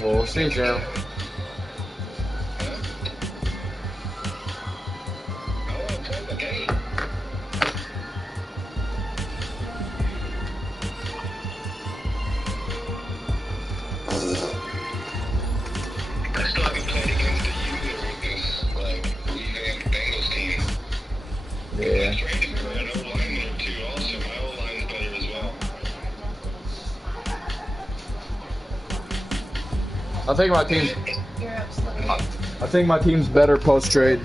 Well, we'll see, Jim. I still haven't played against the user with this, like, revamped Bengals team. Yeah. I traded for an O-lineman or two also. My O-line's better as well. I think my team's. I think my team's better post trade.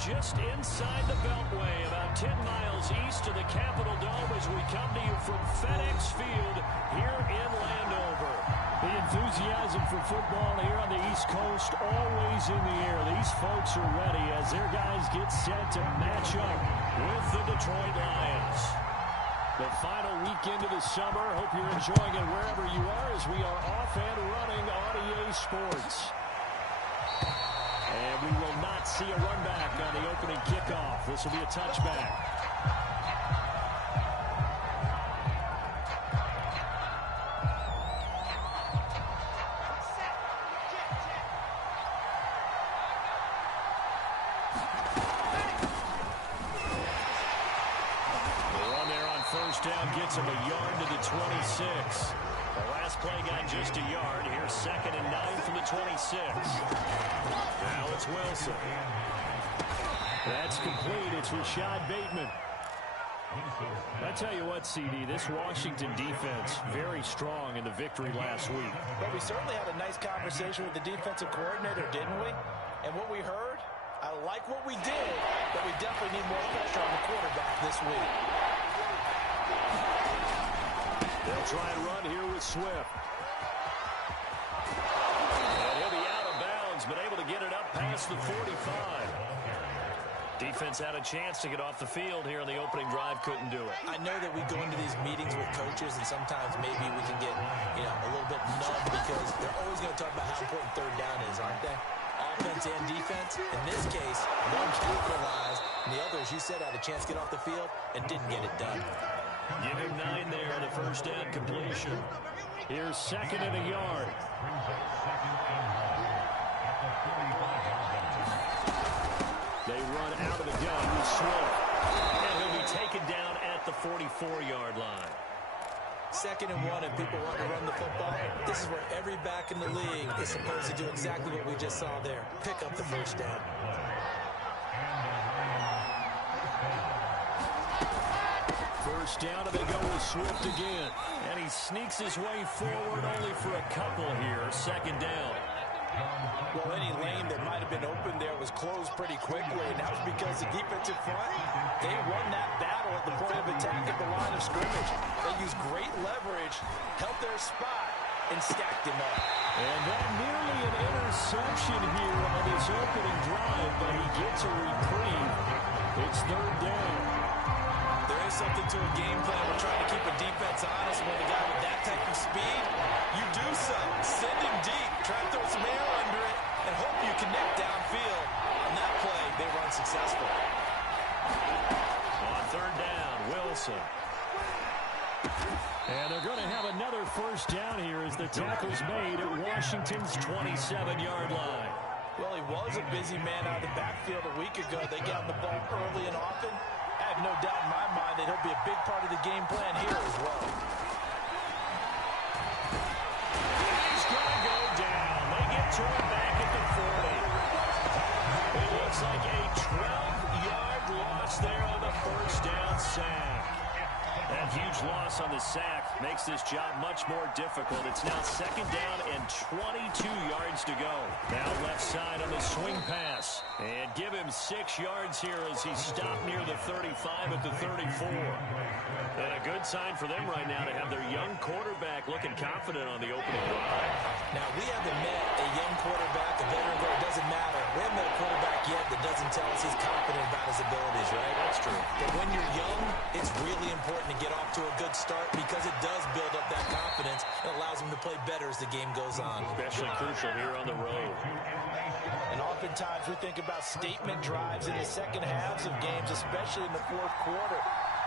just inside the Beltway, about 10 miles east of the Capitol Dome as we come to you from FedEx Field here in Landover. The enthusiasm for football here on the East Coast always in the air. These folks are ready as their guys get set to match up with the Detroit Lions. The final weekend of the summer. Hope you're enjoying it wherever you are as we are off and running on EA Sports. And we will not see a run back on the opening kickoff. This will be a touchback. Phersdown gets him a yard to the 26. The last play got just a yard. Here's 2nd and 9 from the 26. Now it's Wilson. That's complete. It's Rashad Bateman. I tell you what, CD, this Washington defense, very strong in the victory last week. Well, we certainly had a nice conversation with the defensive coordinator, didn't we? And what we heard, I like what we did, but we definitely need more pressure on the quarterback this week. They'll try and run here with Swift. And he'll be out of bounds, but able to get it up past the 45. Defense had a chance to get off the field here on the opening drive, couldn't do it. I know that we go into these meetings with coaches, and sometimes maybe we can get, a little bit numb because they're always going to talk about how important third down is, aren't they? Offense and defense. In this case, one capitalized, and the other, as you said, had a chance to get off the field and didn't get it done. Give him 9 there on the first down completion. Here's 2nd and a yard. They run out of the gun with Swift. And he'll be taken down at the 44-yard line. 2nd and 1, and people want to run the football. This is where every back in the league is supposed to do exactly what we just saw there. Pick up the first down. First down, and they go with Swift again. And he sneaks his way forward only for a couple here. 2nd down. Well, any lane that might have been open there was closed pretty quickly, and that was because the defensive front, they won that battle at the point of attack at the line of scrimmage. They used great leverage, held their spot, and stacked him up. And that nearly an interception here on this opening drive, but he gets a reprieve. It's 3rd down. There is something to a game plan. We're trying to keep a defense honest when a guy with that type of speed, you do so. Send him deep, try to throw some air under it, and hope you connect downfield. On that play, they run successful. On 3rd down, Wilson. And they're going to have another first down here as the tackle's made at Washington's 27-yard line. Well, he was a busy man out of the backfield a week ago. They got the ball early and often. I have no doubt in my mind that he'll be a big part of the game plan here as well. He's going to go down. They get to him back at the 40. It looks like a 12-yard loss there on the first down sack. That huge loss on the sack makes this job much more difficult. It's now 2nd down and 22 yards to go. Now left side on the swing pass. And give him 6 yards here as he stopped near the 35 at the 34. And a good sign for them right now to have their young quarterback looking confident on the opening drive. Now, we haven't met a young quarterback, a veteran quarterback. It doesn't matter. We haven't met a quarterback yet that doesn't tell us he's confident about his abilities, right? That's true. But when you're young, it's really important to get off to a good start because it does build up that confidence and allows him to play better as the game goes on. Especially crucial here on the road. And oftentimes we think about statement drives in the second halves of games, especially in the 4th quarter.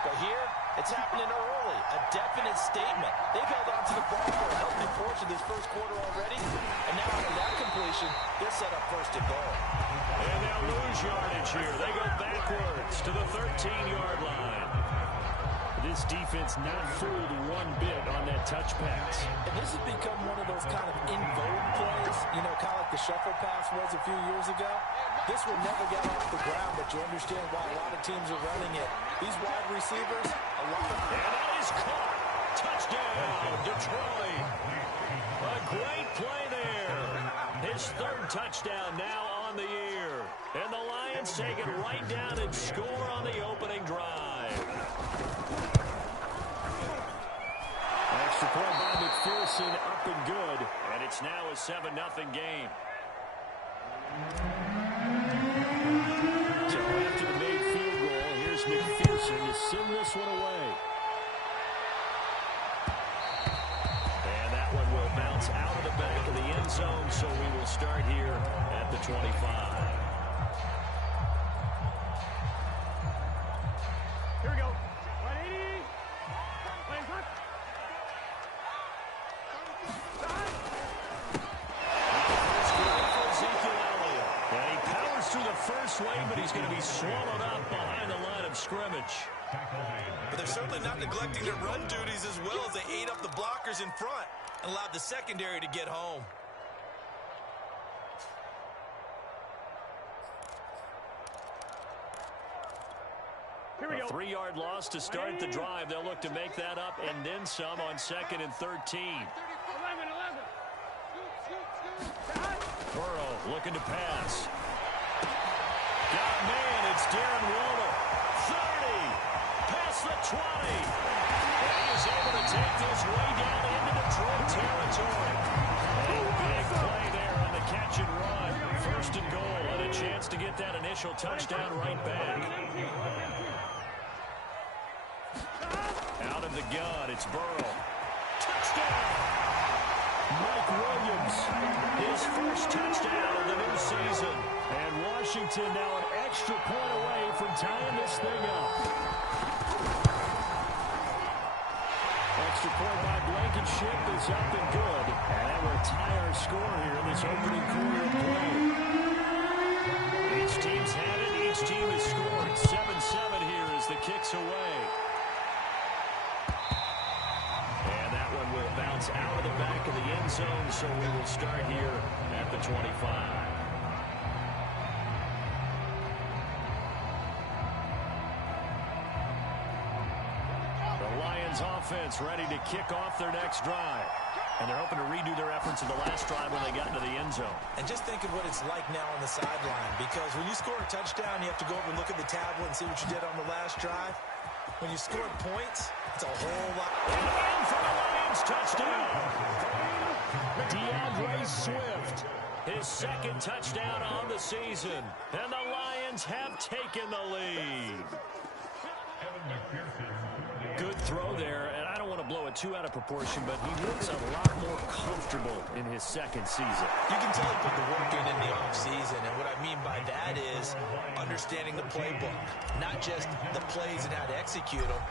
But here, it's happening early, a definite statement. They've held on to the ball for a healthy portion of this first quarter already, and now on that completion, they're set up 1st and goal. And they'll lose yardage here. They go backwards to the 13-yard line. This defense not fooled one bit on that touch pass. And this has become one of those kind of in vogue plays, kind of like the shuffle pass was a few years ago. This one never got off the ground, but you understand why a lot of teams are running it. These wide receivers, a lot of... And that is caught. Touchdown, Detroit. A great play there. His 3rd touchdown now on the year. And the Lions Let's take it right down and score on the opening drive. Extra point by McPherson, up and good. And it's now a 7-0 game. So after the made field goal, here's McPherson to send this one away. And that one will bounce out of the back of the end zone, so we will start here at the 25. Here we go. 180. Playing punt. And he powers through the first wave, but he's going to be swallowed up behind the line of scrimmage. But they're certainly not neglecting their run duties as well as they ate up the blockers in front and allowed the secondary to get home. Here we go. A 3-yard loss to start the drive. They'll look to make that up and then some on 2nd and 13. 11. Burrow looking to pass. Got a man, it's Darren Waller. 30, past the 20. And he is able to take this way down into Detroit territory. A big play there on the catch and run. 1st and goal, and a chance to get that initial touchdown right back. Out of the gun, it's Burrow. Touchdown! Mike Williams, his first touchdown of the new season. And Washington now an extra point away from tying this thing up. Extra point by Blankenship is up and good. And that will tie our score here in this opening quarter of play. Each team's had it. Each team has scored. 7-7 here as the kick's away. Will bounce out of the back of the end zone, so we will start here at the 25. The Lions offense ready to kick off their next drive. And they're hoping to redo their efforts in the last drive when they got into the end zone. And just think of what it's like now on the sideline, because when you score a touchdown, you have to go over and look at the tablet and see what you did on the last drive. When you score points, it's a whole lot. And in for the Lions touchdown. DeAndre Swift, his 2nd touchdown on the season. And the Lions have taken the lead. Good throw there, and I don't want to blow it too out of proportion, but he looks a lot more comfortable in his 2nd season. You can tell he put the work in the offseason, and what I mean by that is understanding the playbook. Not just the plays and how to execute them,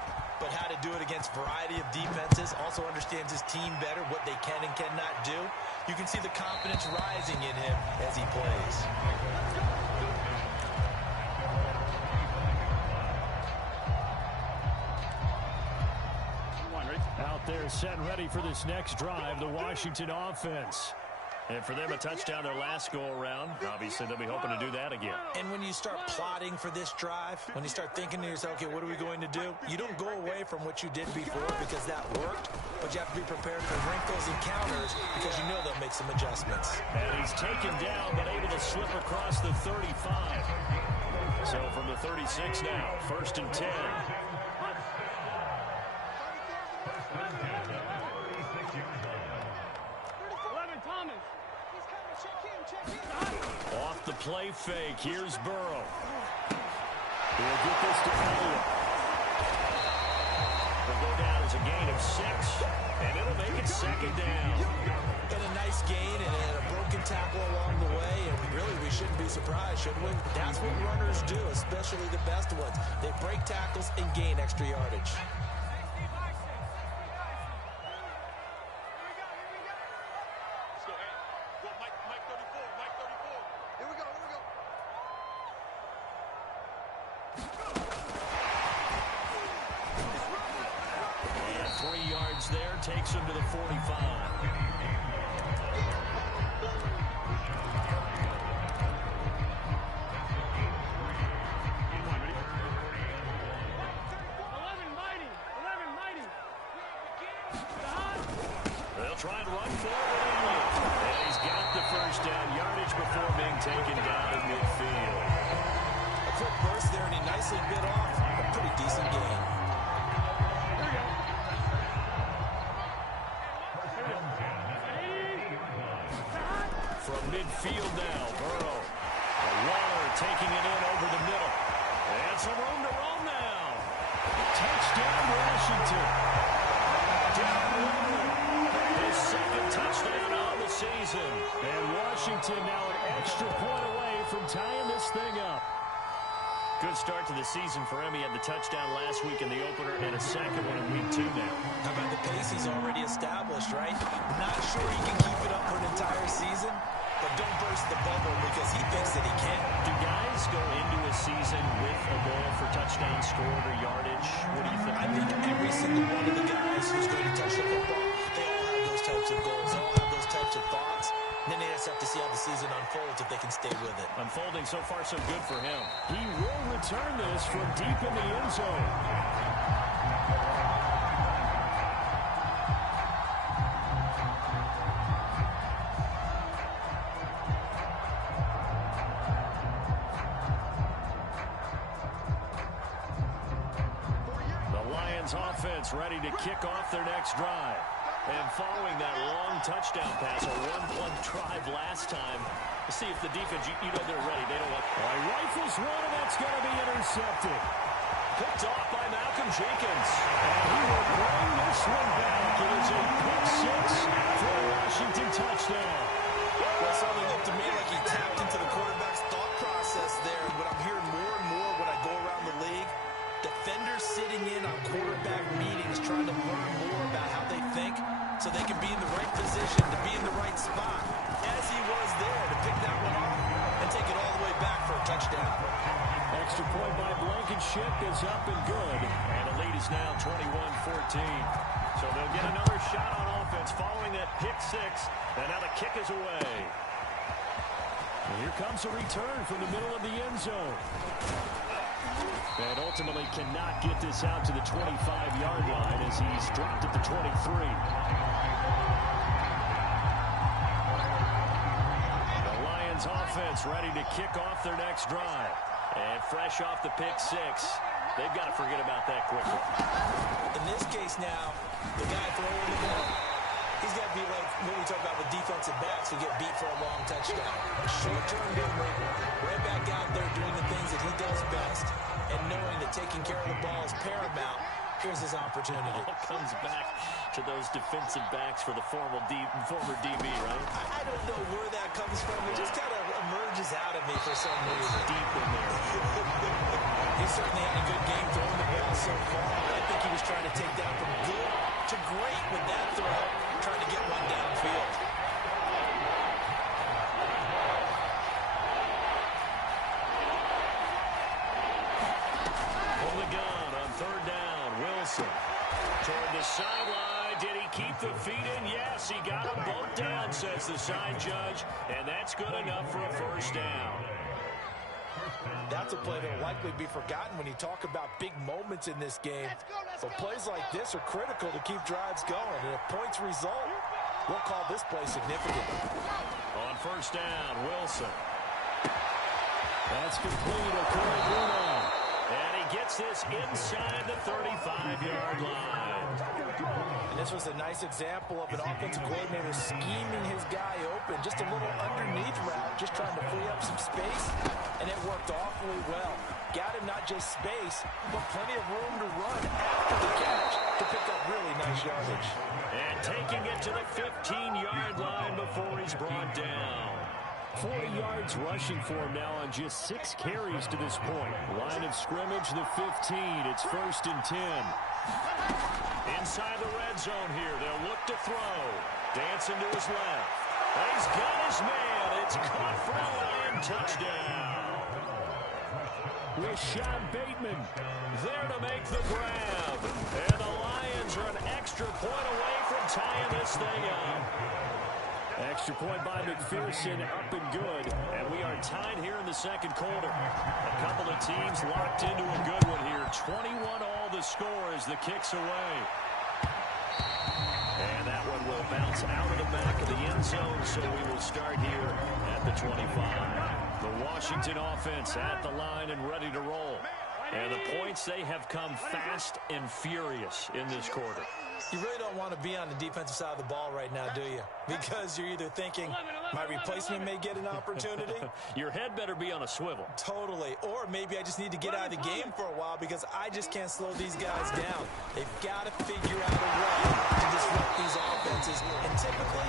but how to do it against a variety of defenses. Also understands his team better, what they can and cannot do. You can see the confidence rising in him as he plays. Out there set and ready for this next drive, the Washington offense. And for them, a touchdown their last go-around. Obviously, they'll be hoping to do that again. And when you start plotting for this drive, when you start thinking to yourself, okay, what are we going to do? You don't go away from what you did before because that worked, but you have to be prepared for wrinkles and counters because you know they'll make some adjustments. And he's taken down, but able to slip across the 35. So from the 36 now, 1st and 10. Off the play fake, here's Burrow. He'll get this to Elliott. Will go down as a gain of 6, and it'll make it 2nd down. And a nice gain and a broken tackle along the way, and really we shouldn't be surprised, should we? That's what runners do, especially the best ones. They break tackles and gain extra yardage. There takes him to the 45. They'll try and run forward. And he's got the 1st down yardage before being taken down in midfield. obviously bit off a pretty decent game. From midfield now, Burrow. Waller taking it in over the middle. And some room to roam now. Touchdown, Washington. Darren Waller, his second touchdown of the season. And Washington now an extra point away from tying this thing up. Good start to the season for him. He had the touchdown last week in the opener and a second one in week 2 now. How about the pace he's already established, right? Not sure he can keep it up for an entire season, but don't burst the bubble because he thinks that he can. Do guys go into a season with a goal for touchdowns scored or yardage? What do you think? I think every single one of the guys who's going to touch the football, they all have those types of goals. They all have those types of thoughts. And then they just have to see how the season unfolds if they can stay with it. Unfolding so far so good for him. He will return this from deep in the end zone. The Lions offense ready to kick off their next drive. And following that long touchdown pass, a one-play drive last time, to see if the defense, you know they're ready. They don't want... Rifles one, and that's going to be intercepted. Picked off by Malcolm Jenkins. And he will bring this one back. It is a pick six for a Washington touchdown. Well, something looked to me like he tapped into the quarterback's thought process there. What I'm hearing more and more when I go around the league, defenders sitting in on quarterback meetings trying to learn more about how they think so they can be in the right position, to be in the right spot, as he was there, to pick that one off and take it all the way back for a touchdown. Extra point by Blankenship is up and good. And the lead is now 21-14. So they'll get another shot on offense following that pick six. And now the kick is away. And here comes a return from the middle of the end zone. And ultimately cannot get this out to the 25-yard line as he's dropped at the 23. The Lions offense ready to kick off their next drive. And fresh off the pick six, they've got to forget about that quickly. In this case now, the guy throwing the ball, he's got to be like what we talk about with defensive backs who get beat for a long touchdown. Short-term memory, right back out there doing the things that he does best, and knowing that taking care of the ball is paramount. Here's his opportunity. All comes back to those defensive backs for the former DB, right? I don't know where that comes from. It just kind of emerges out of me for some reason. Deep in there. He certainly had a good game throwing the ball so far. I think he was trying to take that from good to great with that throw, trying to get one downfield. Pull the gun on third down. Wilson toward the sideline. Did he keep the feet in? Yes, he got them both down, says the side judge. And that's good enough for a first down. That's a play that will likely be forgotten when you talk about big moments in this game. But plays like this are critical to keep drives going. And if points result, we'll call this play significant. On first down, Wilson. That's complete to Corey Bruno. And he gets this inside the 35-yard line. And this was a nice example of an offensive coordinator scheming his guy open. Just a little underneath route, just trying to free up some space. And it worked awfully well. Got him not just space, but plenty of room to run after the catch to pick up really nice yardage. And taking it to the 15-yard line before he's brought down. 40 yards rushing for him now on just 6 carries to this point. Line of scrimmage, the 15. It's 1st and 10. Inside the red zone here. They'll look to throw. Dancing to his left. He's got his man. It's caught for a Lion touchdown. Rashad Bateman there to make the grab. And the Lions are an extra point away from tying this thing up. Extra point by McPherson, up and good. And we are tied here in the second quarter. A couple of teams locked into a good one here. 21-all the score as the kick's away. And that one will bounce out of the back of the end zone, so we will start here at the 25. The Washington offense at the line and ready to roll. And the points, they have come fast and furious in this quarter. You really don't want to be on the defensive side of the ball right now, do you? Because you're either thinking, my replacement may get an opportunity. Your head better be on a swivel. Totally. Or maybe I just need to get out of the game for a while because I just can't slow these guys down. They've got to figure out a way to disrupt these offenses. And typically,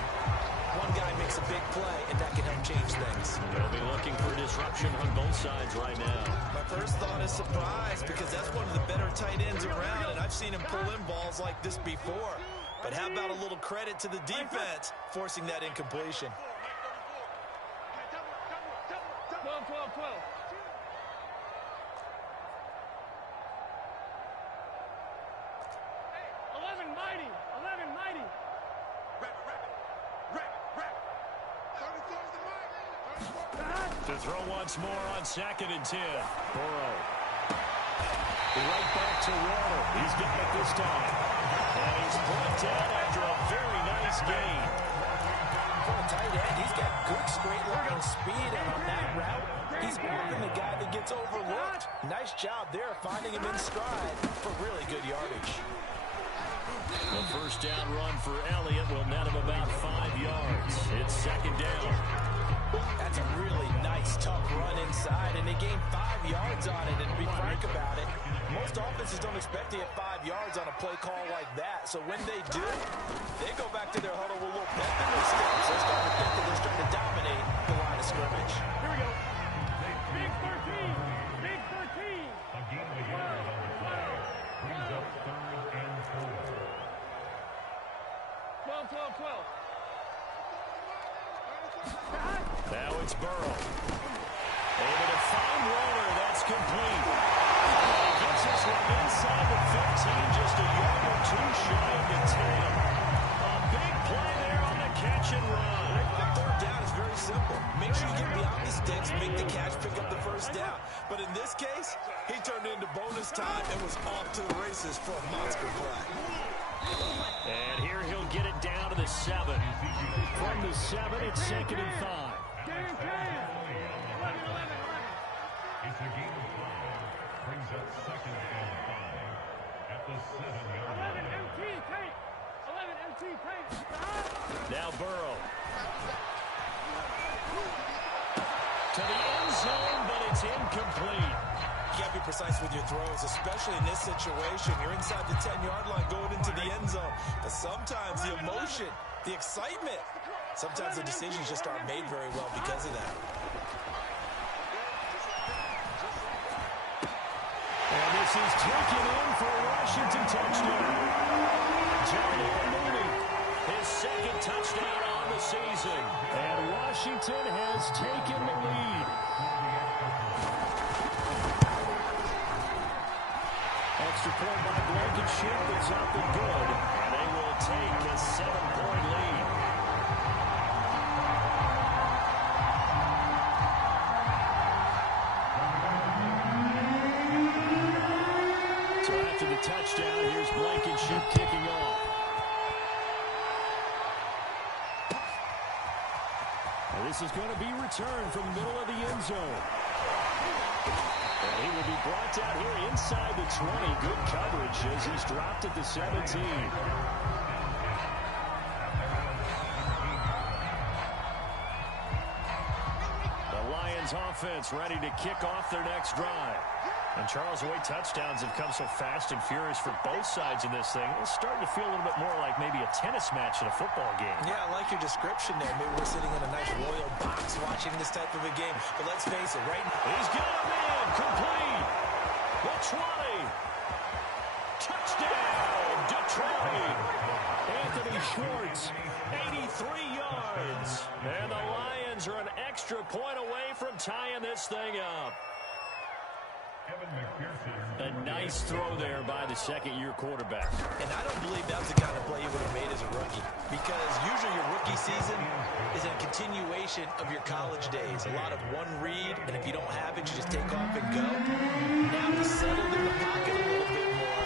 one guy makes a big play, and that can help change things. They'll be looking for disruption on both sides right now. My first thought is surprise because that's one of the better tight ends around, and I've seen him pull in balls like this before. But how about a little credit to the defense forcing that incompletion? 12. 11 mighty. To throw once more on 2nd and 10. Burrow. Right back to Waddle. He's got it this time. And he's brought down after a very nice gain. For a tight end, he's got good straight line speed, and on that route, he's more than the guy that gets overlooked. Nice job there finding him in stride for really good yardage. The first down run for Elliott will net him about 5 yards. It's 2nd down. That's a really nice, tough run inside, and they gained 5 yards on it. And to be frank about it, most offenses don't expect to get 5 yards on a play call like that. So when they do, they go back to their huddle with a little pep in their steps. They're starting to think that they're starting to dominate the line of scrimmage. Here we go. Big 13. 12. Now it's Burrow. Able to find Waller. That's complete. He gets this one inside the 15, just a yard or two shy of the 10. A big play there on the catch and run. The third down is very simple. Make sure you get beyond the sticks, make the catch, pick up the first down. But in this case, he turned into bonus time and was off to the races for a monster play. And here he'll get it down to the 7. From the 7, it's 2nd and 5. It's a game of 5. Brings up 2nd and 5 at the 7-yard line. 11 MT tape. Now Burrow. To the end zone, but it's incomplete. You got to be precise with your throws, especially in this situation. You're inside the 10-yard line going into the end zone. But sometimes the emotion, the excitement, sometimes the decisions just aren't made very well because of that. And this is taken in for a Washington touchdown. Darnell Mooney, his 2nd touchdown on the season. And Washington has taken the lead. Extra point by Blankenship is up and good. And they will take a 7-point lead. So after the touchdown, here's Blankenship kicking off. And this is going to be returned from the middle of the end zone. And he will be brought down here inside the 20. Good coverage as he's dropped at the 17. The Lions offense ready to kick off their next drive. And Charles, the way touchdowns have come so fast and furious for both sides in this thing, it's starting to feel a little bit more like maybe a tennis match in a football game. Yeah, I like your description there. Maybe we're sitting in a nice royal box watching this type of a game. But let's face it, right now, He's got him in. Complete. The 20. Touchdown, Detroit. Anthony Schwartz, 83 yards. And the Lions are an extra point away from tying this thing up. A nice throw there by the 2nd-year quarterback. and I don't believe that was the kind of play you would have made as a rookie, because usually your rookie season is a continuation of your college days. A lot of one read, and if you don't have it, you just take off and go. Now he's settled in the pocket a little bit more,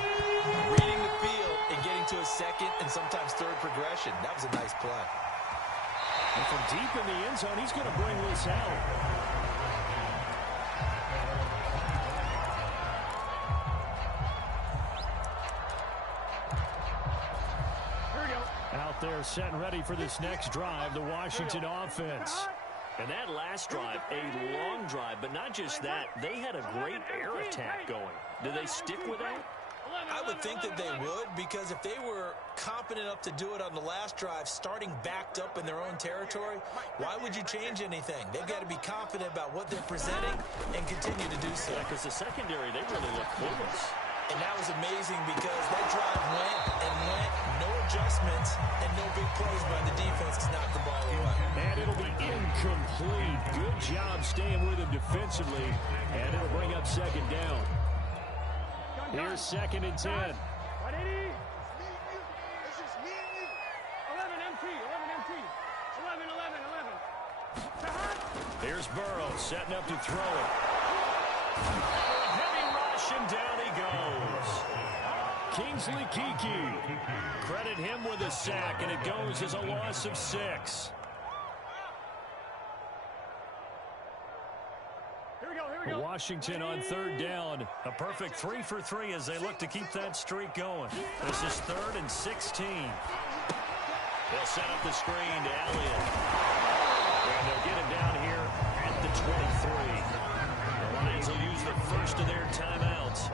reading the field and getting to a 2nd and sometimes 3rd progression. That was a nice play. And from deep in the end zone, he's going to bring this out. Out there set and ready for this next drive, the Washington offense. And that last drive, a long drive, but not just that. They had a great air attack going. Do they stick with that? I would think that they would, because if they were competent enough to do it on the last drive, starting backed up in their own territory, why would you change anything? They've got to be confident about what they're presenting and continue to do so. Yeah, because the secondary, they really look clueless. And that was amazing because that drive went and went, no adjustments, and no big plays by the defense to knock the ball away. And it'll be incomplete. Good job staying with him defensively, and it'll bring up second down. Here's 2nd and 10. 180. This is me and you. 11 MT. 11 MT. 11. Here's Burrow setting up to throw it. Heavy rush, and down he goes. Kingsley Keke. Credit him with a sack, and it goes as a loss of 6. Washington on 3rd down. A perfect 3 for 3 as they look to keep that streak going. This is 3rd and 16. They'll set up the screen to Elliott. And they'll get him down here at the 23. The Lions will use the first of their timeouts.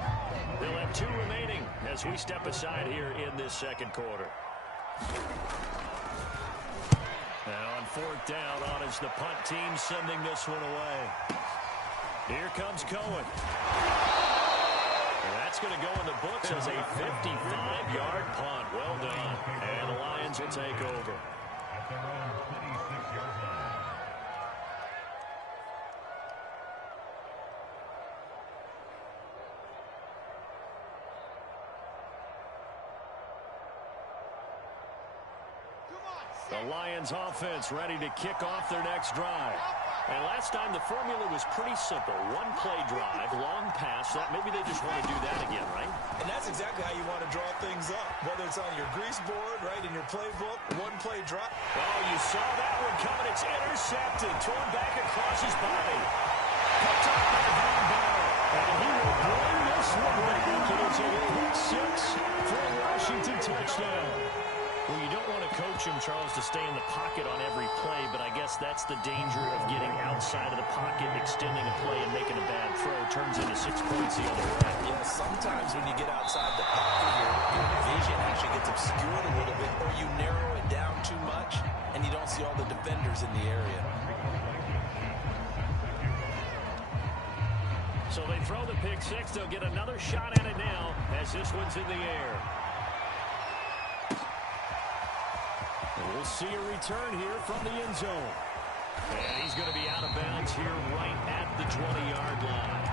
They'll have 2 remaining as we step aside here in this 2nd quarter. Now on 4th down, on is the punt team sending this one away. Here comes Cohen. And that's going to go in the books as a 55-yard punt. Well done. And the Lions will take over. At their own 26-yard line. The Lions offense ready to kick off their next drive. And last time the formula was pretty simple. 1 play drive, long pass. That maybe they just want to do that again, right? And that's exactly how you want to draw things up. Whether it's on your grease board, right, in your playbook, 1 play drive. Oh, you saw that one coming. It's intercepted. Torn back across his body. Picked up by Van Barr. And he will bring this one back. It's a quick 6 for a Washington touchdown. Well, you don't want to coach him, Charles, to stay in the pocket on every play, but I guess that's the danger of getting outside of the pocket, extending a play, and making a bad throw. Turns into 6 points the other way. Yeah, sometimes when you get outside the pocket, your vision actually gets obscured a little bit, or you narrow it down too much, and you don't see all the defenders in the area. So they throw the pick 6. They'll get another shot at it now as this one's in the air. We'll see a return here from the end zone. And he's going to be out of bounds here right at the 20-yard line.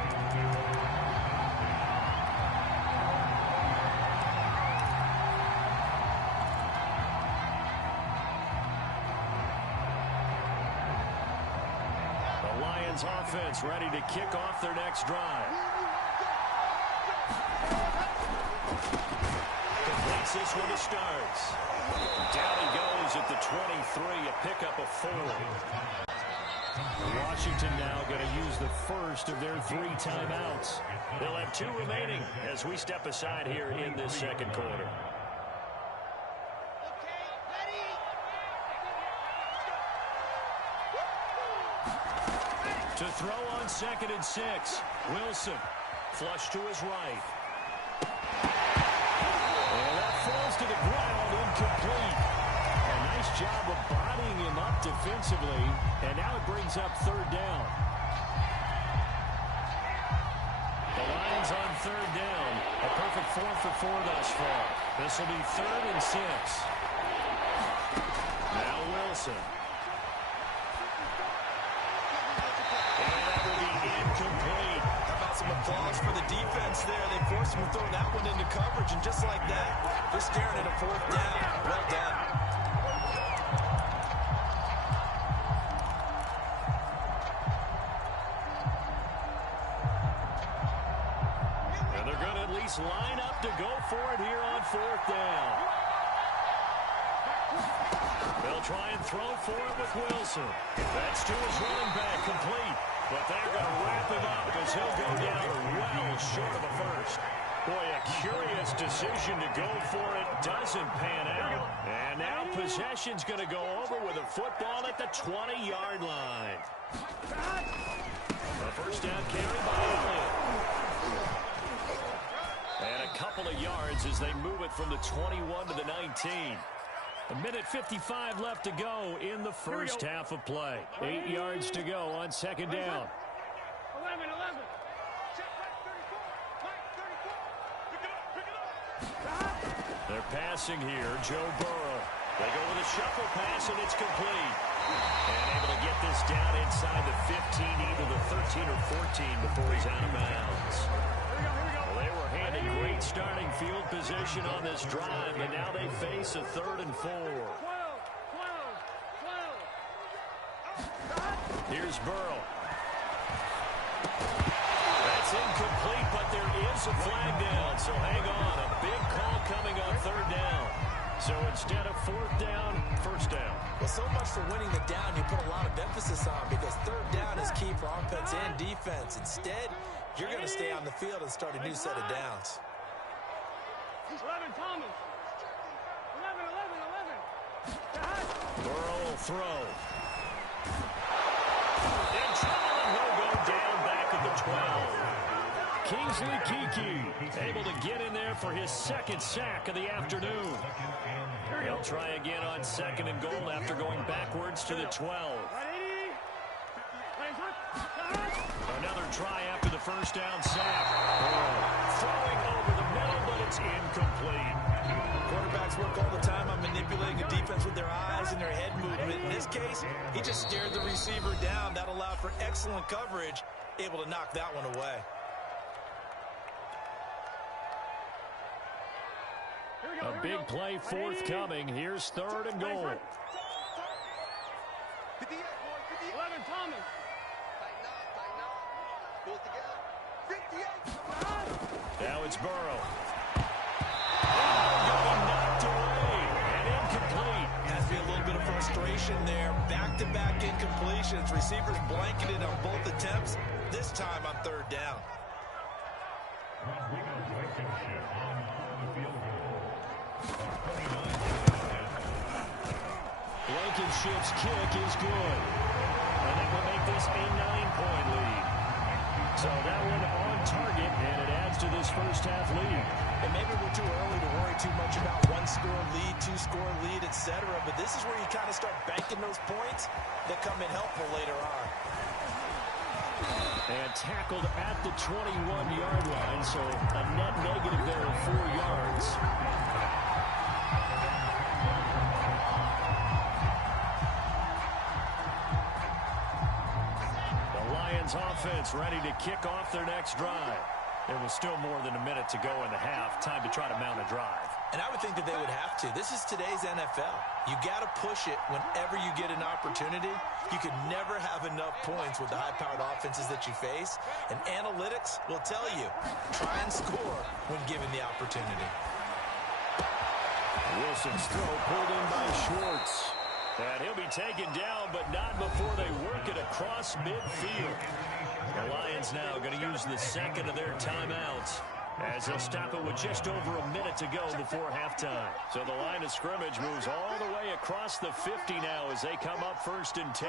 The Lions offense ready to kick off their next drive. Completes this one to starts. Down he goes at the 23, a pickup of 4. Washington now going to use the first of their 3 timeouts. They'll have 2 remaining as we step aside here in this 2nd quarter. To throw on 2nd and 6, Wilson. Flush to his right. And that falls to the ground, incomplete. A nice job of bodying him up defensively, and now it brings up 3rd down. The Lions on 3rd down. A perfect 4 for 4 thus far. This will be 3rd and 6. Now Wilson. And that will be incomplete. How about some applause for the defense there? They forced him to throw that one into coverage, and just like that, they're staring at a 4th down. Well done. And they're going to at least line up to go for it here on 4th down. They'll try and throw for it with Wilson. That's to his running back, complete. But they're going to wrap him up as he'll go down well short of a first. Boy, a curious decision to go for it. Doesn't pan out. And now possession's going to go over with a football at the 20-yard line. A first down carry by Elliott. And a couple of yards as they move it from the 21 to the 19. A minute 55 left to go in the first half of play. 8 yards to go on second down. 11. They're passing here. Joe Burrow. They go with a shuffle pass, and it's complete. And able to get this down inside the 15, either the 13 or 14 before he's out of bounds. Well, they were handed great starting field position on this drive, but now they face a 3rd and 4. Here's Burrow. That's incomplete, but there is a flag down, so hang on. A big call coming on 3rd down. So instead of 4th down, 1st down. Well, so much for winning the down you put a lot of emphasis on, because 3rd down is key for offense and defense. Instead, you're going to stay on the field and start a new set of downs. 11, Thomas. 11. Burrow will throw. In trouble, and he'll go down back at the 12. Kingsley Keke able to get in there for his 2nd sack of the afternoon. He'll try again on 2nd and goal after going backwards to the 12. Another try after the first down sack. Throwing over the middle, but it's incomplete. Quarterbacks work all the time on manipulating a defense with their eyes and their head movement. In this case, he just stared the receiver down. That allowed for excellent coverage, able to knock that one away. A big play forthcoming. Here's 3rd and goal. 11, Thomas. Now it's Burrow. Knocked away and incomplete. Has to be a little bit of frustration there. Back-to-back incompletions. Receivers blanketed on both attempts, this time on 3rd down. Blankenship's kick is good. And that will make this a 9-point lead. So that one on target, and it adds to this first half lead. And maybe we're too early to worry too much about 1-score lead, 2-score lead, etc. But this is where you kind of start banking those points that come in helpful later on. And tackled at the 21-yard line, so a net negative there of 4 yards. The Lions offense ready to kick off their next drive. There was still more than a minute to go in the half. Time to try to mount a drive. And I would think that they would have to. This is today's NFL. You got to push it whenever you get an opportunity. You could never have enough points with the high-powered offenses that you face. And analytics will tell you, try and score when given the opportunity. Wilson's throw pulled in by Schwartz. And he'll be taken down, but not before they work it across midfield. The Lions now going to use the 2nd of their timeouts, as they'll stop it with just over a minute to go before halftime. So the line of scrimmage moves all the way across the 50 now as they come up 1st and 10.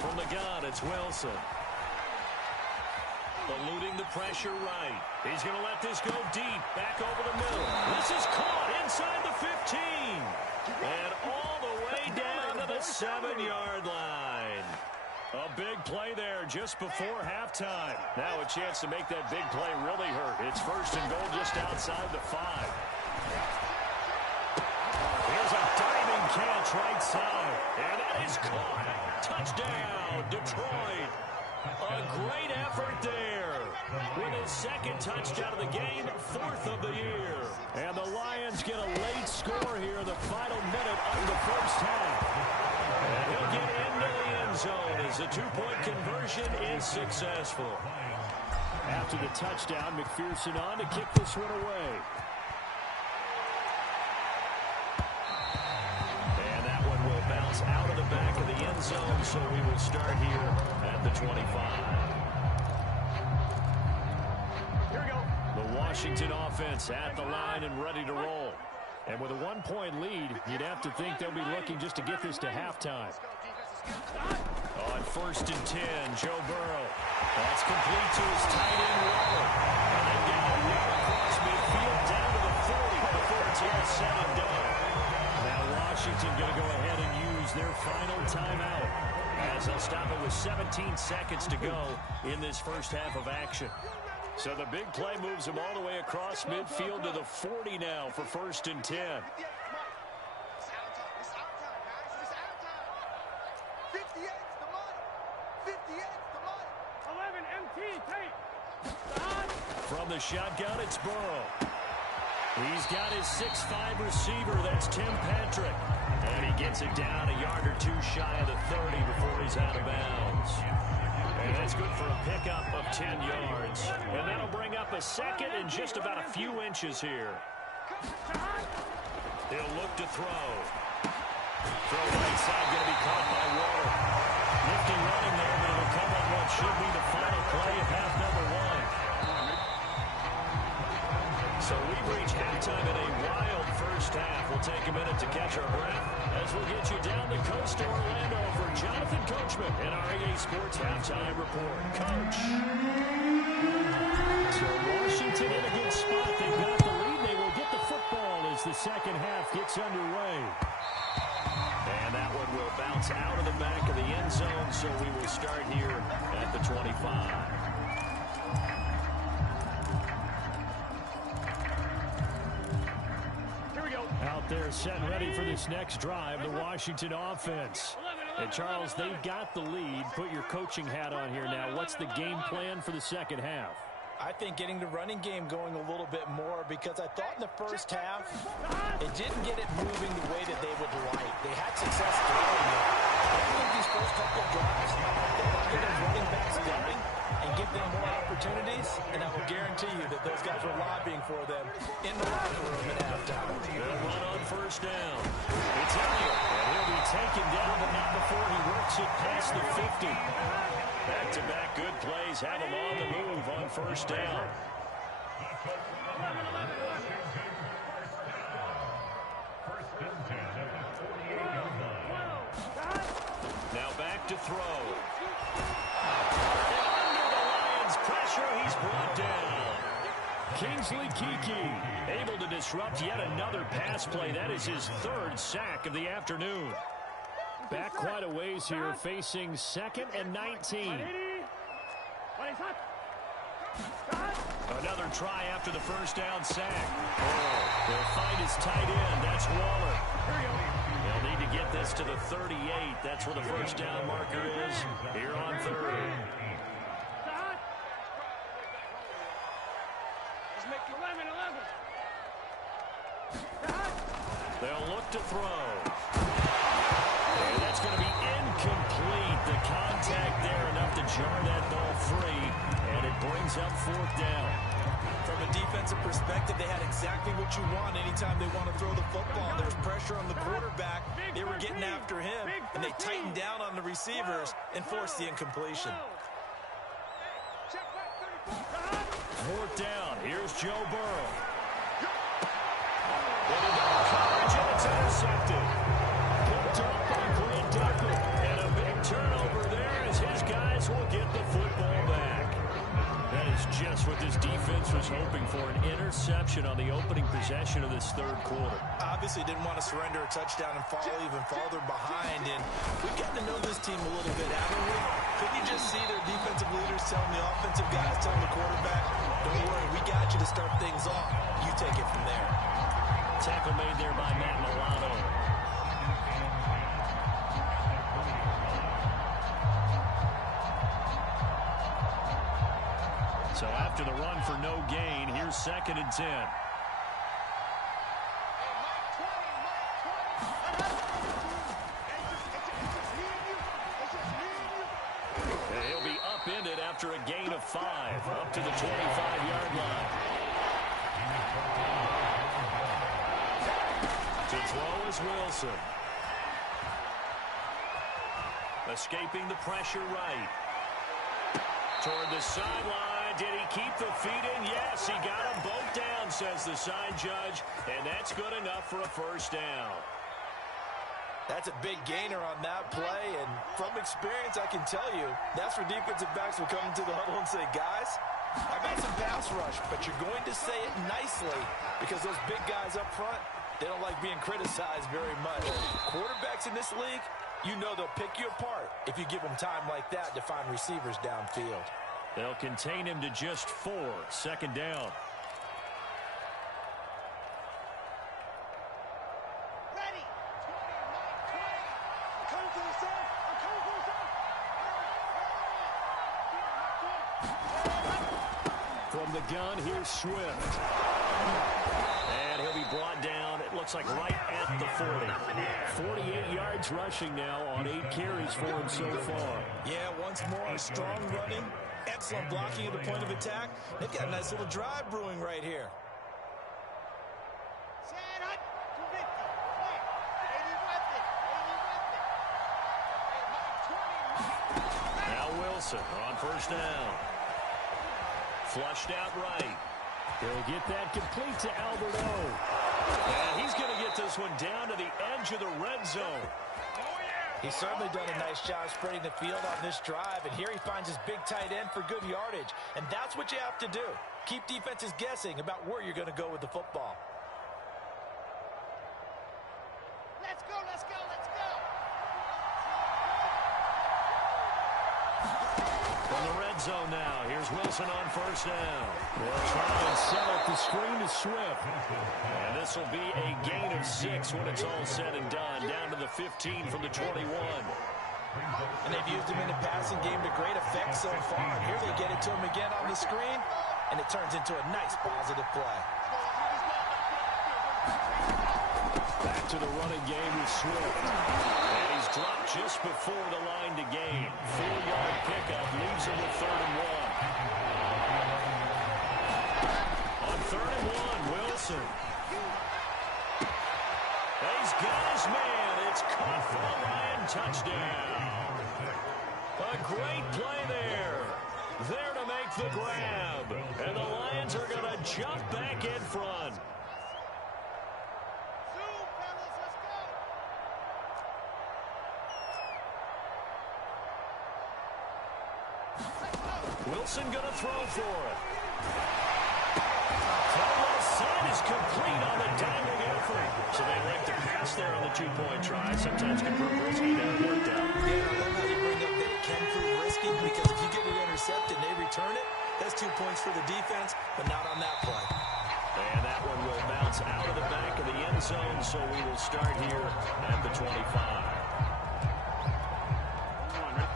From the gun, it's Wilson. Eluding the pressure right. He's going to let this go deep, back over the middle. This is caught inside the 15. And all the way down to the 7-yard line. A big play there just before halftime. Now a chance to make that big play really hurt. It's 1st and goal just outside the 5. Here's a diving catch right side. And that is caught. Touchdown, Detroit. A great effort there with his 2nd touchdown of the game, 4th of the year. And the Lions get a late score here in the final minute of the first half. And he'll get into the end zone as the 2-point conversion is successful. After the touchdown, McPherson on to kick this one away. And that one will bounce out end zone, so we will start here at the 25. Here we go. The Washington offense at the line and ready to roll. And with a 1-point lead, you'd have to think they'll be looking just to get this to halftime. On 1st and 10, Joe Burrow. That's complete to his tight end, Waller. And they've got a run across midfield down to the 40 before it's all said and done. Now Washington going to go ahead and use their final timeout, as they'll stop it with 17 seconds to go in this first half of action. So the big play moves him all the way across midfield to the 40 now for 1st and 10. 11 MT tape. From the shotgun, it's Burrow. He's got his 6'5" receiver. That's Tim Patrick. And he gets it down a yard or two shy of the 30 before he's out of bounds. And that's good for a pickup of 10 yards. And that'll bring up a second and just about a few inches here. He'll look to throw. Throw right side, going to be caught by Waller. Nifty running there, but it'll come on what should be the final play of half number 1. So we reach halftime in a wild first half. We'll take a minute to catch our breath as we'll get you down the coast to Orlando for Jonathan Coachman in our EA Sports Halftime Report. Coach. So Washington in a good spot. They've got the lead. They will get the football as the second half gets underway. And that one will bounce out of the back of the end zone, so we will start here at the 25. Out there set and ready for this next drive, the Washington offense. And Charles, they've got the lead. Put your coaching hat on here now. What's the game plan for the second half? I think getting the running game going a little bit more, because I thought in the first half it didn't get it moving the way that they would like. They had success throwing it. I think these first couple of drives, they want to get their running backs going and give them more opportunities, and I will guarantee you that those guys were lobbying for them in the locker room at halftime. They'll run on 1st down. It's Elliott, and he'll be taken down, but not before he works it past the 50. Back-to-back good plays have him on the move on 1st down. Now back to throw. And under the Lions' pressure, he's brought down. Kingsley Keke able to disrupt yet another pass play. That is his 3rd sack of the afternoon. Back quite a ways here, facing 2nd and 19. Another try after the 1st down sack. They'll find his tight end. That's Waller. They'll need to get this to the 38. That's where the 1st down marker is here on 3rd. They'll look to throw. And that's going to be incomplete. The contact there enough to jar that ball free, and it brings up 4th down. From a defensive perspective, they had exactly what you want anytime they want to throw the football. There's pressure on the quarterback. They were getting after him, and they tightened down on the receivers and forced the incompletion. 4th down. Here's Joe Burrow. Coverage, and it's intercepted. Picked up by Grant Duckle. And a big turnover there as his guys will get the football back. That is just what this defense was hoping for, an interception on the opening possession of this 3rd quarter. Obviously didn't want to surrender a touchdown and fall even farther behind. And we've gotten to know this team a little bit, haven't we? Could you just see their defensive leaders telling the offensive guys, telling the quarterback, don't worry, we got you to start things off. You take it from there. Tackle made there by Matt Milano. So after the run for no gain, here's 2nd and 10. And he'll be upended after a gain of 5, up to the 25-yard line. To throw is Wilson. Escaping the pressure right. Toward the sideline. Did he keep the feet in? Yes, he got them both down, says the side judge. And that's good enough for a first down. That's a big gainer on that play, and from experience, I can tell you, that's where defensive backs will come into the huddle and say, guys, I got some pass rush, but you're going to say it nicely because those big guys up front, they don't like being criticized very much. Quarterbacks in this league, you know they'll pick you apart if you give them time like that to find receivers downfield. They'll contain him to just 4. Second down. From the gun, here's Swift. And he'll be brought down, it looks like right at the 40. 48 yards rushing now on 8 carries for him so far. Yeah, once more, strong running, excellent blocking at the point of attack. They've got a nice little drive brewing right here. Now Wilson on first down. Flushed out right. He'll get that complete to Alberto. And he's going to get this one down to the edge of the red zone. He's certainly done a nice job spreading the field on this drive, and here he finds his big tight end for good yardage. And that's what you have to do. Keep defenses guessing about where you're going to go with the football. Let's go, let's go, let's go. From the red zone now, here's Wilson on first down. They'll try and sell it the screen to Swift. And this will be a gain of 6 when it's all said and done. Down to the 15 from the 21. And they've used him in the passing game to great effect so far. And here they get it to him again on the screen, and it turns into a nice positive play. Back to the running game with Swift. And he's dropped just before the line to gain. 4-yard pickup leaves him with 3rd and 1. On 3rd and 1, Wilson. He's got his man. It's caught for a Lion touchdown. A great play there. There to make the grab. And the Lions are going to jump back in front. Wilson going to throw for it. Throw left side is complete on the diving effort. So they like to pass there on the 2-point try. Sometimes can prove risky. That worked out. Yeah, I love how you bring up that it can prove risky because if you get it intercepted and they return it, that's 2 points for the defense, but not on that play. And that one will bounce out of the back of the end zone, so we will start here at the 25.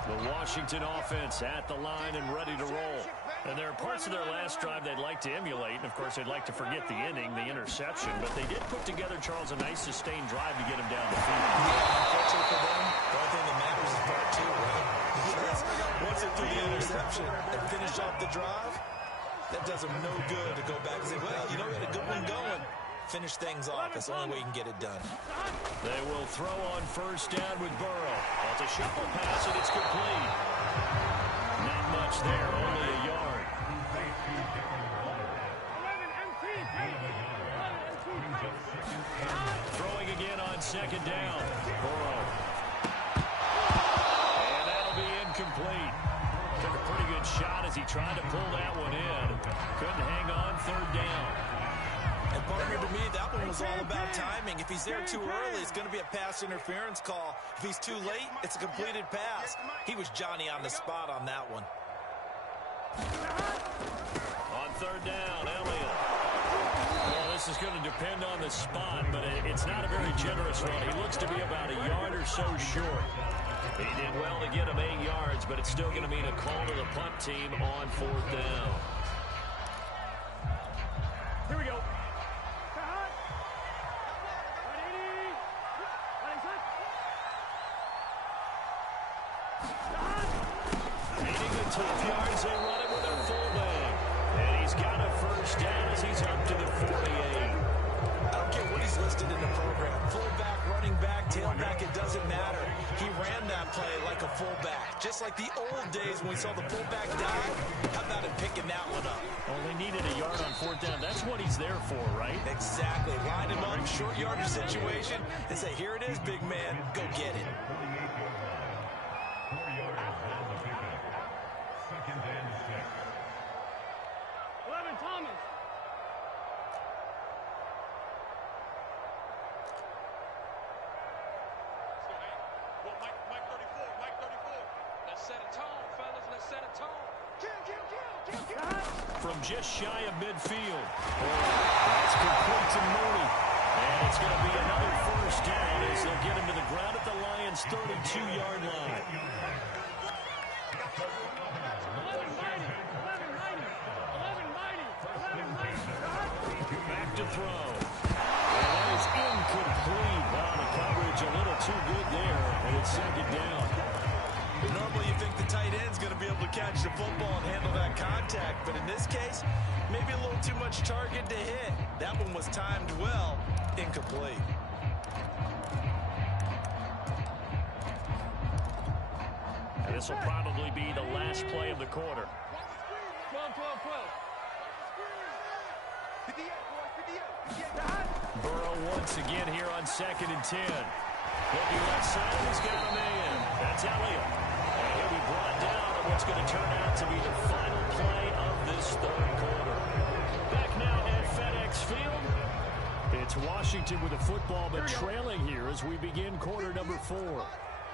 The Washington offense at the line and ready to roll. And there are parts of their last drive they'd like to emulate. And, of course, they'd like to forget the inning, the interception. But they did put together, Charles, a nice sustained drive to get him down the field. Yeah, unfortunately for them, the only thing that matters is part 2, right? Because once they threw the interception and finish off the drive, that does them no good to go back and say, well, you know, we had a good one going. Finish things off. That's the only way you can get it done. They will throw on first down with Burrow. That's a shuffle pass, and it's complete. Not much there, only a yard. Throwing again on second down. Burrow. And that'll be incomplete. Took a pretty good shot as he tried to pull that one in. Couldn't hang on, 3rd down. And partner, to me, that one was all about timing. If he's there too early, it's going to be a pass interference call. If he's too late, it's a completed pass. He was Johnny on the spot on that one. On 3rd down, Elliott. Well, this is going to depend on the spot, but it's not a very generous run. He looks to be about a yard or so short. He did well to get him 8 yards, but it's still going to mean a call to the punt team on 4th down. Here we go. Needing the top yards, they run it with a fullback. And he's got a first down as he's up to the 48. I don't care what he's listed in the program. Fullback, running back, tailback, it doesn't matter. He ran that play like a fullback. Just like the old days when we saw the fullback dive. How about him picking that one up? Well, they needed a yard on fourth down. That's what he's there for, right? Exactly. Line him up, short yardage situation, and say, here it is, big man. Go get it. 4 yards on the pickup. 2nd and 6. 11, Thomas. Mike 34. Let's set a tone, fellas. Let's set a tone. Kill. From just shy of midfield. That's complete to Mooney. And it's going to be another first down as they'll get him to the ground at the Lions' 32-yard line. 11, Back to throw. And that is incomplete. Wow, the coverage a little too good there, and it's 2nd down. Normally you think the tight end's going to be able to catch the football and handle that contact, but in this case, maybe a little too much target to hit. That one was timed well, incomplete. And this will probably be the last play of the quarter. 12. Burrow once again here on 2nd and 10. He'll be left side, and he's got a man. That's Elliott. And he'll be brought down on what's going to turn out to be the final play of this 3rd quarter. Back now at FedEx Field. It's Washington with the football, but trailing here as we begin quarter number 4. Here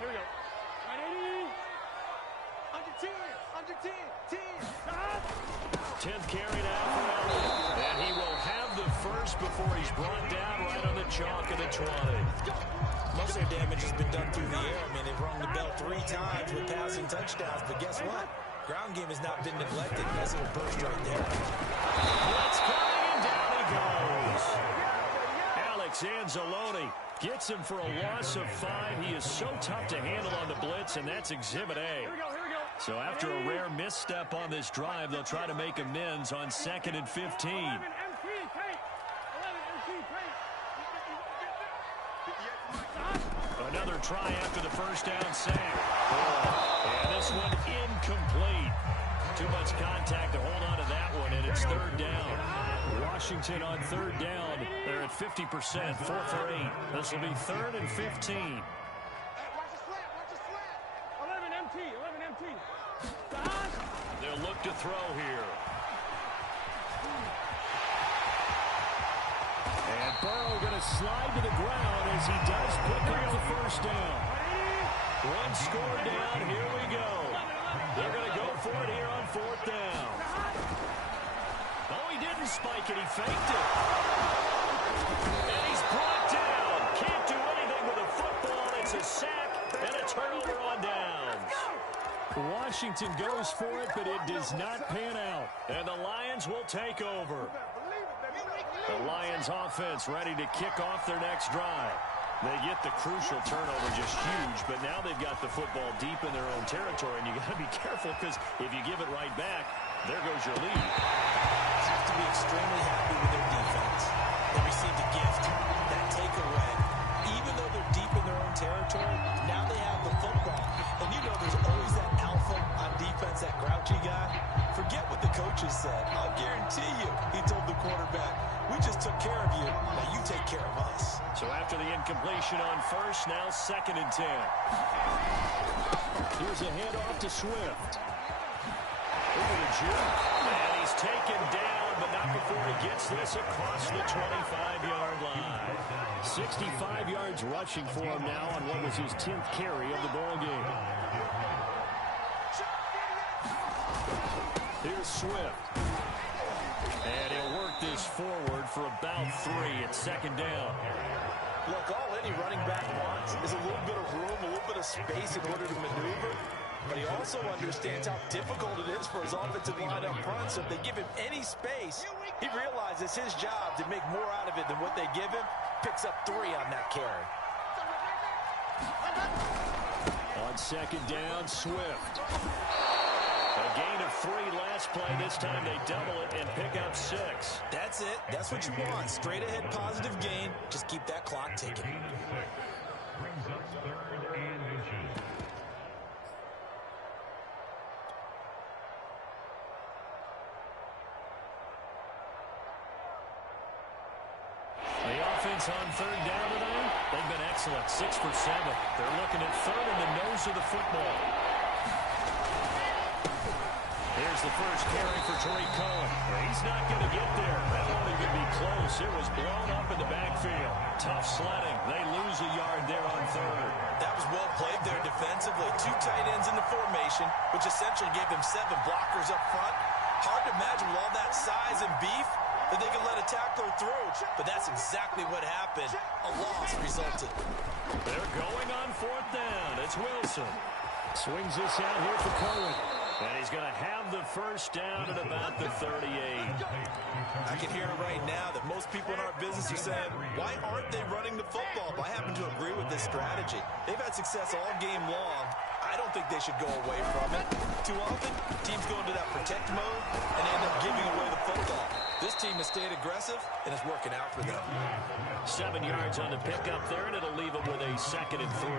we go. 180. Under 10. 10th carry now for Elliott. And he will have the first before he's brought down right on the chalk of the 20. Most of their damage has been done through the air. I mean, they've rung the bell 3 times with passing touchdowns, but guess what? Ground game has not been neglected. Nice little burst right there. Blitz coming, and down he goes. Alex Anzalone gets him for a loss of 5. He is so tough to handle on the blitz, and that's Exhibit A. Here we go. So after a rare misstep on this drive, they'll try to make amends on 2nd and 15. 11 MT, Kate. 11 MT, Kate. Another try after the first down sack. And this one incomplete. Too much contact to hold on to that one, and it's 3rd down. Washington on 3rd down. They're at 50%, 4 for 8. This will be 3rd and 15. 11 MT. They'll look to throw here. And Burrow going to slide to the ground as he does pick up the first down. 1 score down. Here we go. They're going to go for it here on 4th down. Oh, he didn't spike it. He faked it. And he's brought down. Can't do anything with a football. It's a sack and a turnover on downs. Washington goes for it, but it does not pan out. And the Lions will take over. The Lions offense ready to kick off their next drive. They get the crucial turnover, just huge, but now they've got the football deep in their own territory, and you got to be careful because if you give it right back, there goes your lead. Have to be extremely happy with their defense. They received a gift, that takeaway. Even though they're deep in their own territory, now they have the football. And you know there's always that alpha on defense, that grouchy guy. Forget what the coaches said. I'll guarantee you, he told the quarterback, we just took care of you, now you take care of us. So after the incompletion on first, now 2nd and 10. Here's a handoff to Swift. Over to June. And he's taken down, but not before he gets this across the 25-yard line. 65 yards rushing for him now on what was his 10th carry of the ball game. Here's Swift. And he'll work this forward for about 3 at 2nd down. Look, all any running back wants is a little bit of room, a little bit of space in order to maneuver. But he also understands how difficult it is for his offensive line up front. So if they give him any space, he realizes his job to make more out of it than what they give him. Picks up 3 on that carry. On 2nd down, Swift. A gain of 3 last play. This time they double it and pick up 6. That's it. That's what you want. Straight ahead positive gain. Just keep that clock ticking. Gain of 6 brings up 3rd and inches. The offense on 3rd down tonight, they've been excellent. 6 for 7. They're looking at 3rd in the nose of the football. Here's the first carry for Tariq Cohen. He's not going to get there. That won't even be close. It was blown up in the backfield. Tough sledding. They lose a yard there on 3rd. That was well played there defensively. 2 tight ends in the formation, which essentially gave them 7 blockers up front. Hard to imagine with all that size and beef that they can let a tackler through. But that's exactly what happened. A loss resulted. They're going on 4th down. It's Wilson. Swings this out here for Cohen. And he's going to have the first down at about the 38. I can hear it right now that most people in our business are saying, why aren't they running the football? But I happen to agree with this strategy. They've had success all game long. I don't think they should go away from it. Too often, teams go into that protect mode and end up giving away the football. This team has stayed aggressive, and it's working out for them. 7 yards on the pickup there, and it'll leave them with a 2nd and 3.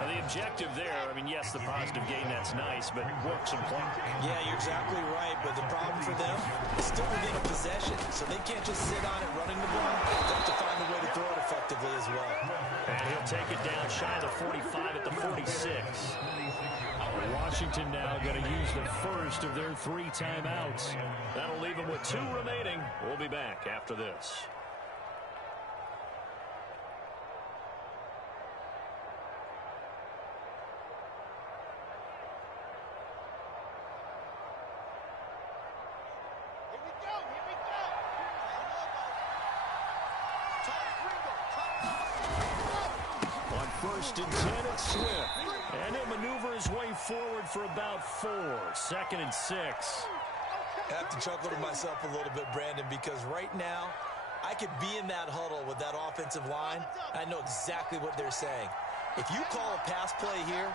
Now, the objective there, I mean, yes, the positive gain, that's nice, but work some clock. Yeah, you're exactly right, but the problem for them is still within a possession, so they can't just sit on it running the ball. They have to find a way to throw it effectively as well. And he'll take it down shy of the 45 at the 46. Washington now going to use the first of their 3 timeouts. That'll leave them with 2 remaining. We'll be back after this. On 1st and 10, it's Swift. And he'll maneuver his way forward for about 4. 2nd and 6. I have to chuckle to myself a little bit, Brandon, because right now, I could be in that huddle with that offensive line. I know exactly what they're saying. If you call a pass play here,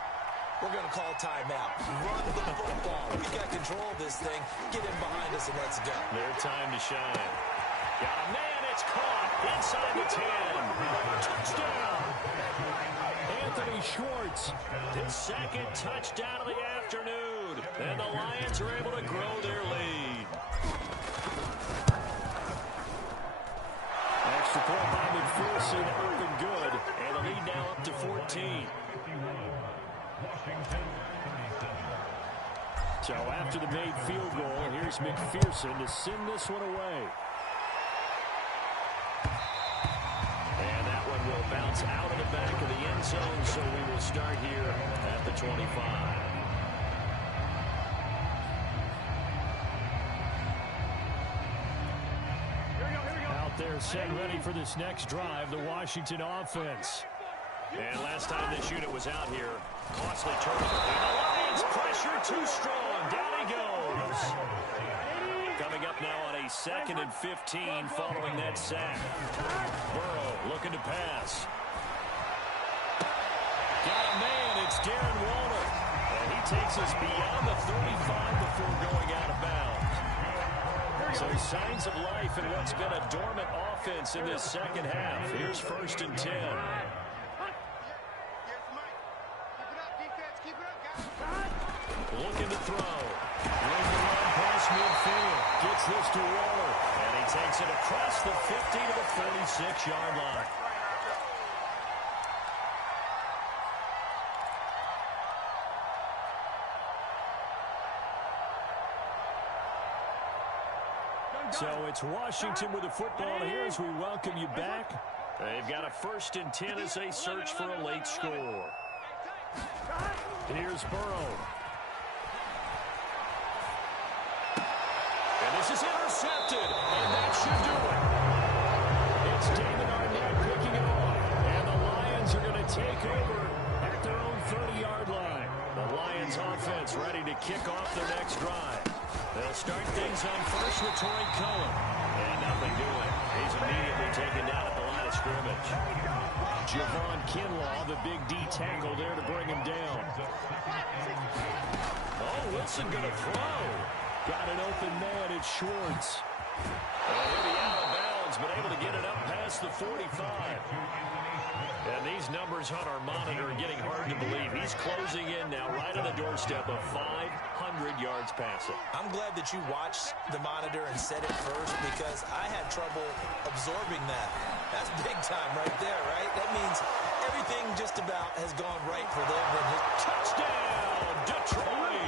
we're going to call timeout. Run the football. We got control of this thing. Get in behind us and let's go. Their time to shine. Got a man, it's caught inside the 10. Touchdown. Anthony Schwartz, his 2nd touchdown of the afternoon. And the Lions are able to grow their lead. Extra point by McPherson, up and good. And the lead now up to 14. So after the made field goal, here's McPherson to send this one away. And that one will bounce out of the back of the end zone, so we will start here at the 25. Out there set ready for this next drive, the Washington offense. And last time this unit was out here, costly turnover. And the Lions pressure too strong. Down he goes. Coming up now on a 2nd and 15 following that sack. Burrow looking to pass. Got a man. It's Darren Waller. And he takes us beyond the 35 before going out of bounds. So signs of life in what's been a dormant offense in this 2nd half. Here's 1st and 10. Looking to throw. Runs the run past midfield. Gets this to Waller. And he takes it across the 50 to the 46-yard line. So it's Washington with the football here as we welcome you back. They've got a 1st and 10 as they search for a late score. Here's Burrow. And this is intercepted, and that should do it. It's David Arnett picking it off, and the Lions are going to take over at their own 30-yard line. The Lions offense ready to kick off their next drive. They'll start things on first with Tariq Cohen. And nothing doing. He's immediately taken down at the line of scrimmage. Javon Kinlaw, the big D tackle there to bring him down. Oh, Wilson going to throw. Got an open man. It's Schwartz. He'll be out of bounds, but able to get it up past the 45. And these numbers on our monitor are getting hard to believe. He's closing in now right on the doorstep of 500 yards passing. I'm glad that you watched the monitor and said it first because I had trouble absorbing that. That's big time right there, right? That means everything just about has gone right for them. Touchdown, Detroit!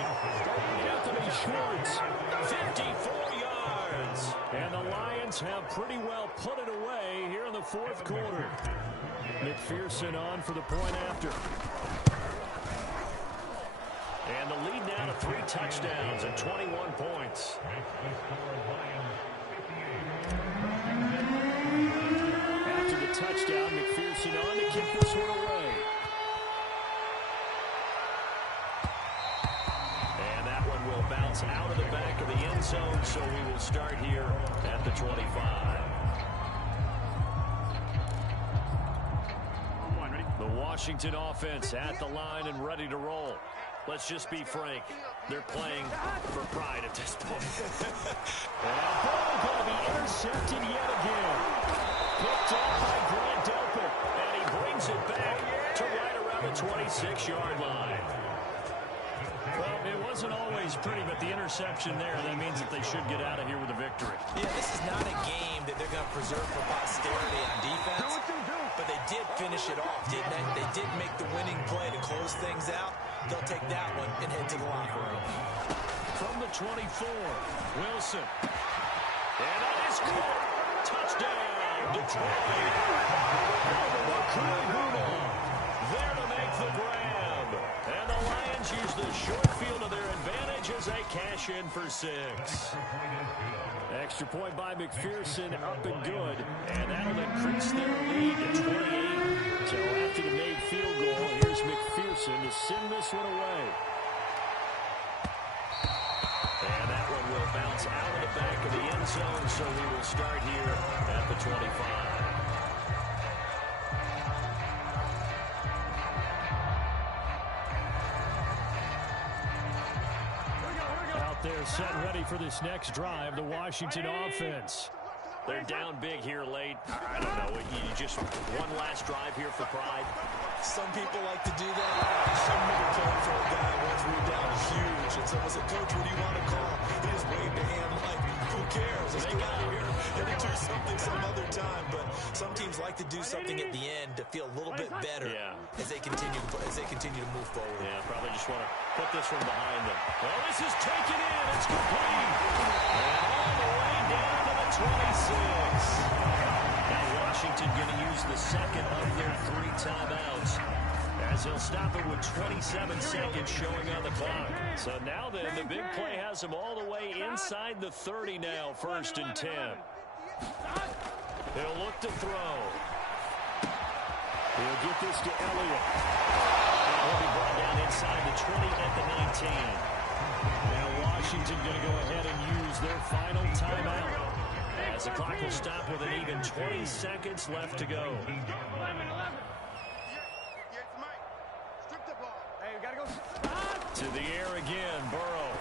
Anthony Schwartz, 54 yards. And the Lions have pretty well put it away here in the fourth quarter. McPherson on for the point after. And the lead now to 3 touchdowns and 21 points. After the touchdown, McPherson on to kick this one away. And that one will bounce out of the back of the end zone, so we will start here at the 25. The Washington offense at the line and ready to roll. Let's just be frank. They're playing for pride at this point. And ball going to be intercepted yet again. Picked up by Grant Delpit. And he brings it back to right around the 26-yard line. Well, it wasn't always pretty, but the interception there, that means that they should get out of here with a victory. Yeah, this is not a game that they're going to preserve for posterity on defense. But they did finish it off, didn't they? They did make the winning play to close things out. They'll take that one and head to the locker room. From the 24, Wilson. And that is caught. Touchdown, Detroit. There to make the grab. And the Lions use the short field to their advantage as they cash in for 6. Extra point by McPherson, up and good. And that'll increase their lead to 28. So after the made field goal, here's McPherson to send this one away. And that one will bounce out of the back of the end zone, so we will start here at the 25. They're set ready for this next drive, the Washington offense. They're down big here late. I don't know. You just one last drive here for pride. Some people like to do that. Some men play for a guy once we're down huge. And someone said, Coach, what do you want to call? He just waved a hand like, who cares? Let's go out here and do something some other time. But some teams like to do something at the end to feel a little bit better as they continue to move forward. Yeah, probably just want to put this one behind them. Well, this is taken in. It's complete. And all the way down to the 26. Now Washington going to use the second of their 3 timeouts as they'll stop it with 27 seconds showing on the clock. So now then, the big play has them all the way inside the 30 now, 1st and 10. They'll look to throw. He'll get this to Elliott. And he'll be brought down inside the 20 at the 19. Now Washington going to go ahead and use their final timeout as the clock will stop with an even 20 seconds left to go. To the air again, Burrow.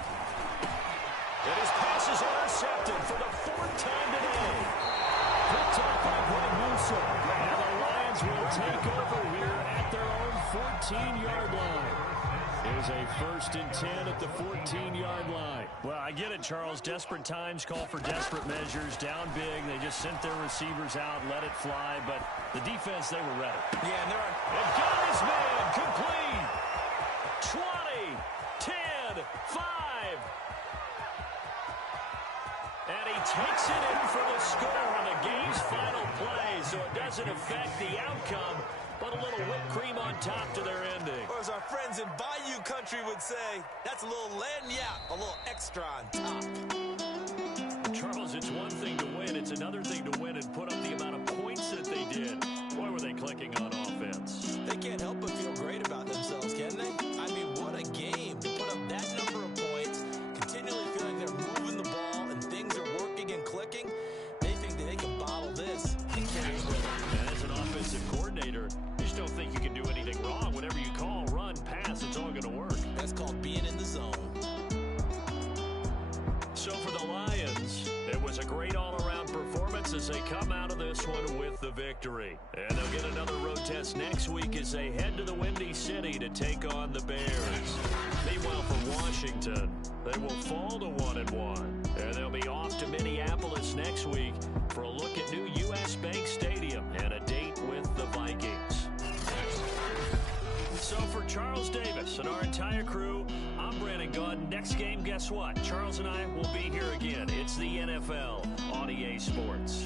And his pass is intercepted for the 4th time today. Picked up by Greg Newsom. And the Lions will take over here at their own 14-yard line. There's a 1st and 10 at the 14-yard line. Well, I get it, Charles. Desperate times call for desperate measures. Down big. They just sent their receivers out, let it fly. But the defense, they were ready. Yeah, and they're on. And got his man complete. 20, 10, 5. And he takes it in for the score on the game's final play. So it doesn't affect the outcome, but a little whipped cream on top to their ending. Or as our friends in Bayou Country would say, that's a little lagniappe, a little extra on top. Charles, it's one thing to win. It's another thing to win and put up the amount of points that they did. Boy, were they clicking on offense. They can't help but feel great about themselves, can they? I mean, what a game to put up that number of points, continually feeling they're moving the ball and things are working and clicking. They think that they can bottle this and carry it with them. And as an offensive coordinator, you just don't think you can do anything wrong. Whatever you call, run, pass, it's all going to work. That's called being in the zone. And they'll get another road test next week as they head to the Windy City to take on the Bears. Meanwhile, for Washington, they will fall to 1-1. And they'll be off to Minneapolis next week for a look at new U.S. Bank Stadium and a date with the Vikings. So for Charles Davis and our entire crew, I'm Brandon Gaudin. Next game, guess what? Charles and I will be here again. It's the NFL on EA Sports.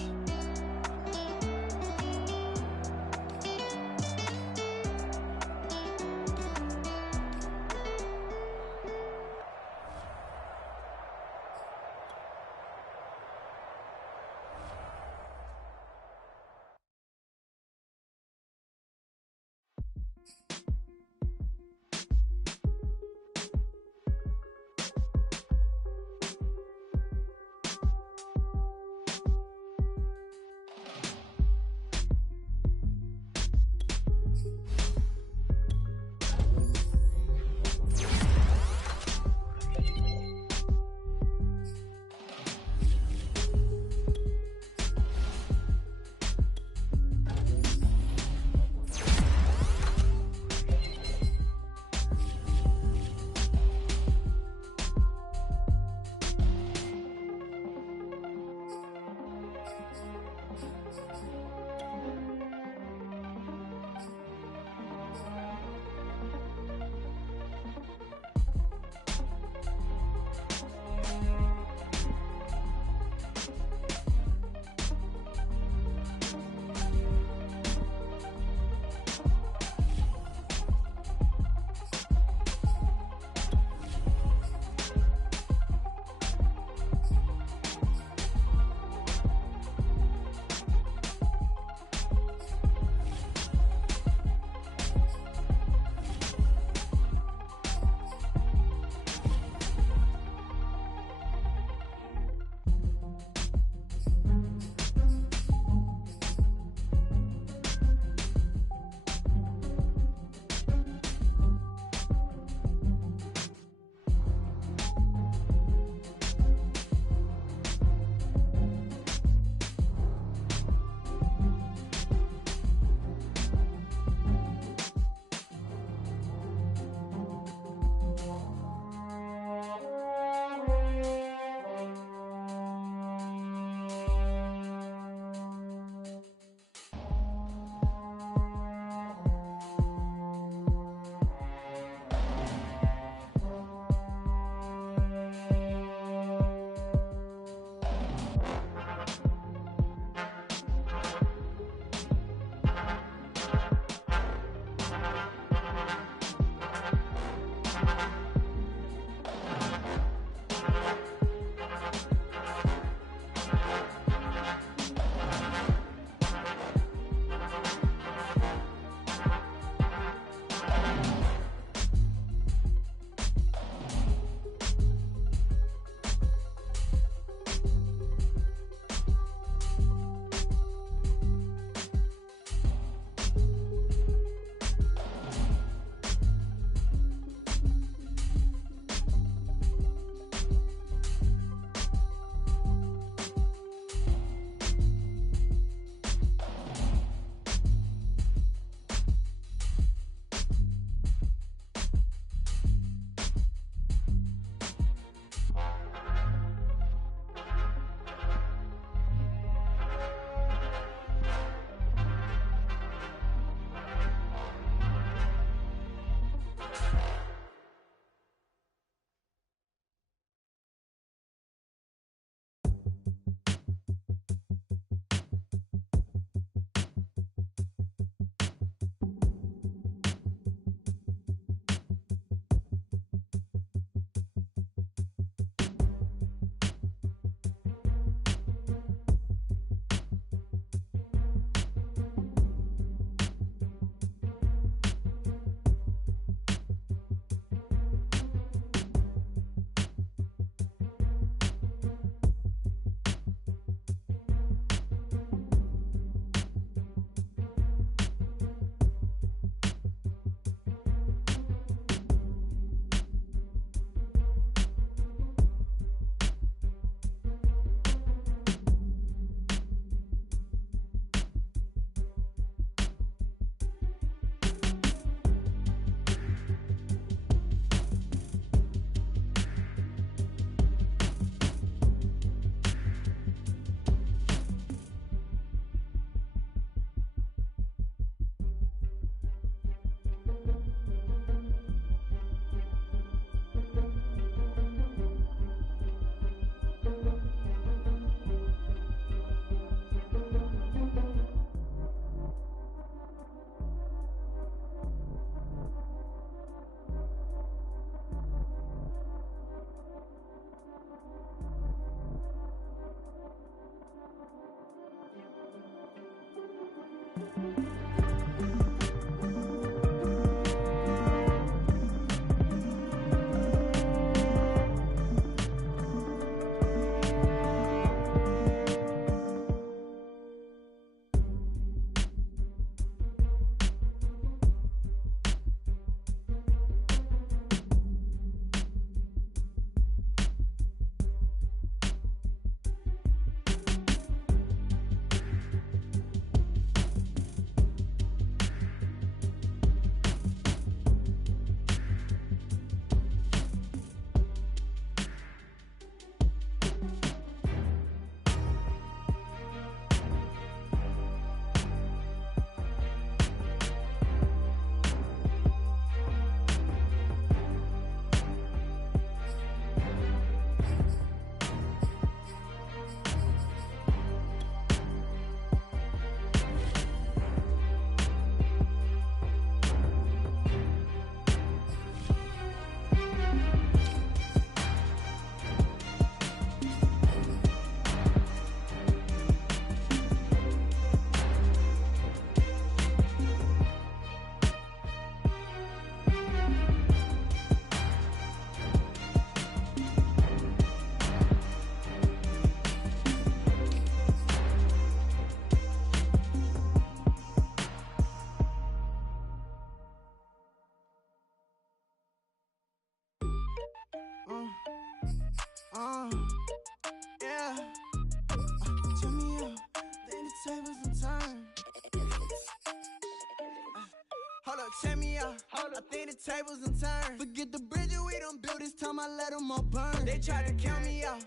check me out. I think the tables done turned. Forget the bridges we done built, this time I let them all burn. They tried to count me out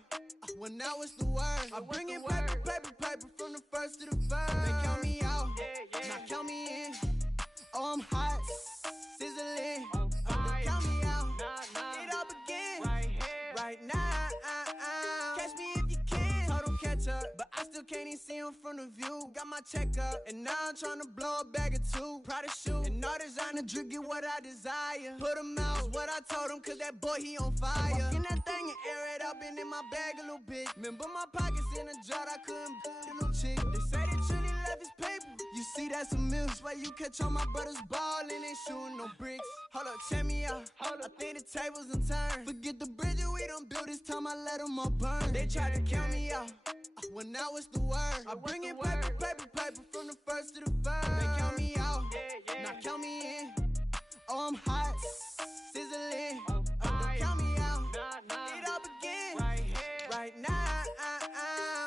when I was the word. I bring in paper, paper, paper from the first to the third. They count me out, now count me in. Oh, I'm hot, sizzling. They count me out, it all begin right now. Catch me if you can. Told them catch up, but I still can't even see them from the view. Got my check up, and now I'm trying to blow a bag or two. Proud of shoe, and all designer drip, get what I desire. Put him out, what I told him, cause that boy, he on fire. Walk in that thing and air it up, and in my bag a little bit. Remember my pockets in a jar, I couldn't the little chick. They say that Trini left his paper. You see, that's a mill. That's why you catch all my brothers ballin', ain't shooting no bricks. Hold up, check me out. I think the tables done turned. Forget the bridges we done built, this time I let them all burn. They tried to count me out when I was the word. I bring in paper, paper, paper from the first to the third. They count me out, now count me in. Oh, I'm hot, sizzling. They count me out, it all begin right now.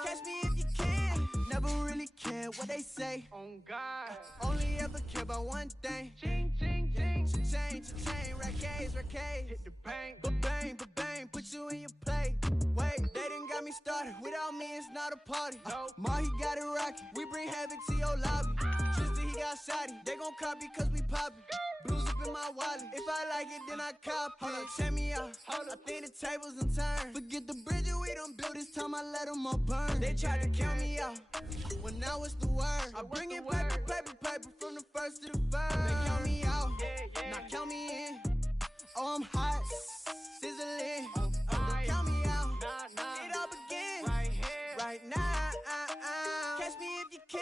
Catch me if you can. Never really care what they say. On God, only ever care about one thing. Ching, ching, ching. Cha-ching, cha-ching. Rackets, rackets. Hit the bank, ba-bang, ba-bang. Put you in your plate. Wait, they done got me started. Without me, it's not a party. Ma, he got it rockin'. We bring havoc to your lobby. Tristan, he got shotty. They gon' copy cause we poppin'. Blues up in my wallet. If I like it, then I cop it. Hold up, check me out. I think the tables done turned. Forget the bridges we done built, this time I let them all burn. They tried to count me out when I was the word. I bring in paper, paper, paper from the first to the third. They count me out, now count me in. Oh, I'm hot, sizzling. They count me out, it all begin right now. Catch me if you can.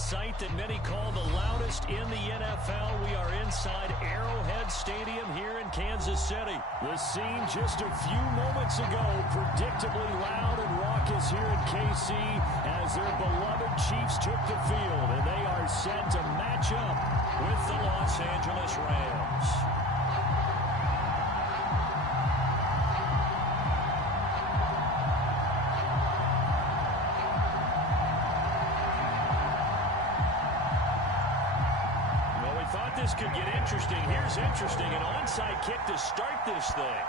sight that many call the loudest in the NFL. We are inside Arrowhead Stadium here in Kansas City. The scene just a few moments ago, predictably loud and raucous here in KC as their beloved Chiefs took the field, and they are set to match up with the Los Angeles Rams. This could get interesting. Here's interesting. An onside kick to start this thing.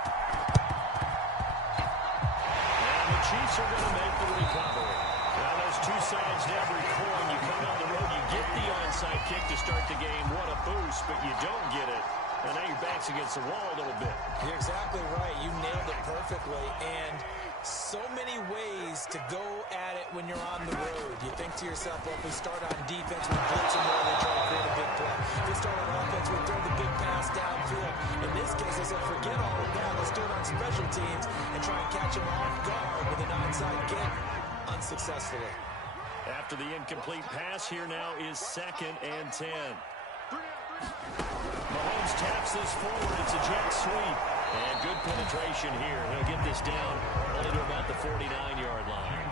And the Chiefs are going to make the recovery. Now, there's two sides to every coin. You come on the road, you get the onside kick to start the game. What a boost, but you don't get it. And now your back's against the wall a little bit. You're exactly right. You nailed it perfectly. And so many ways to go at it when you're on the road. You think to yourself, well, if we start on defense, we blitz them more, they try to create a big play. If we start on offense, we throw the big pass downfield. In this case, I said, forget all of that. Let's do it on special teams and try and catch them off guard with an onside kick unsuccessfully. After the incomplete pass, here now is 2nd and 10. Mahomes taps this forward. It's a jet sweep. And good penetration here. He'll get this down only to about the 49-yard line.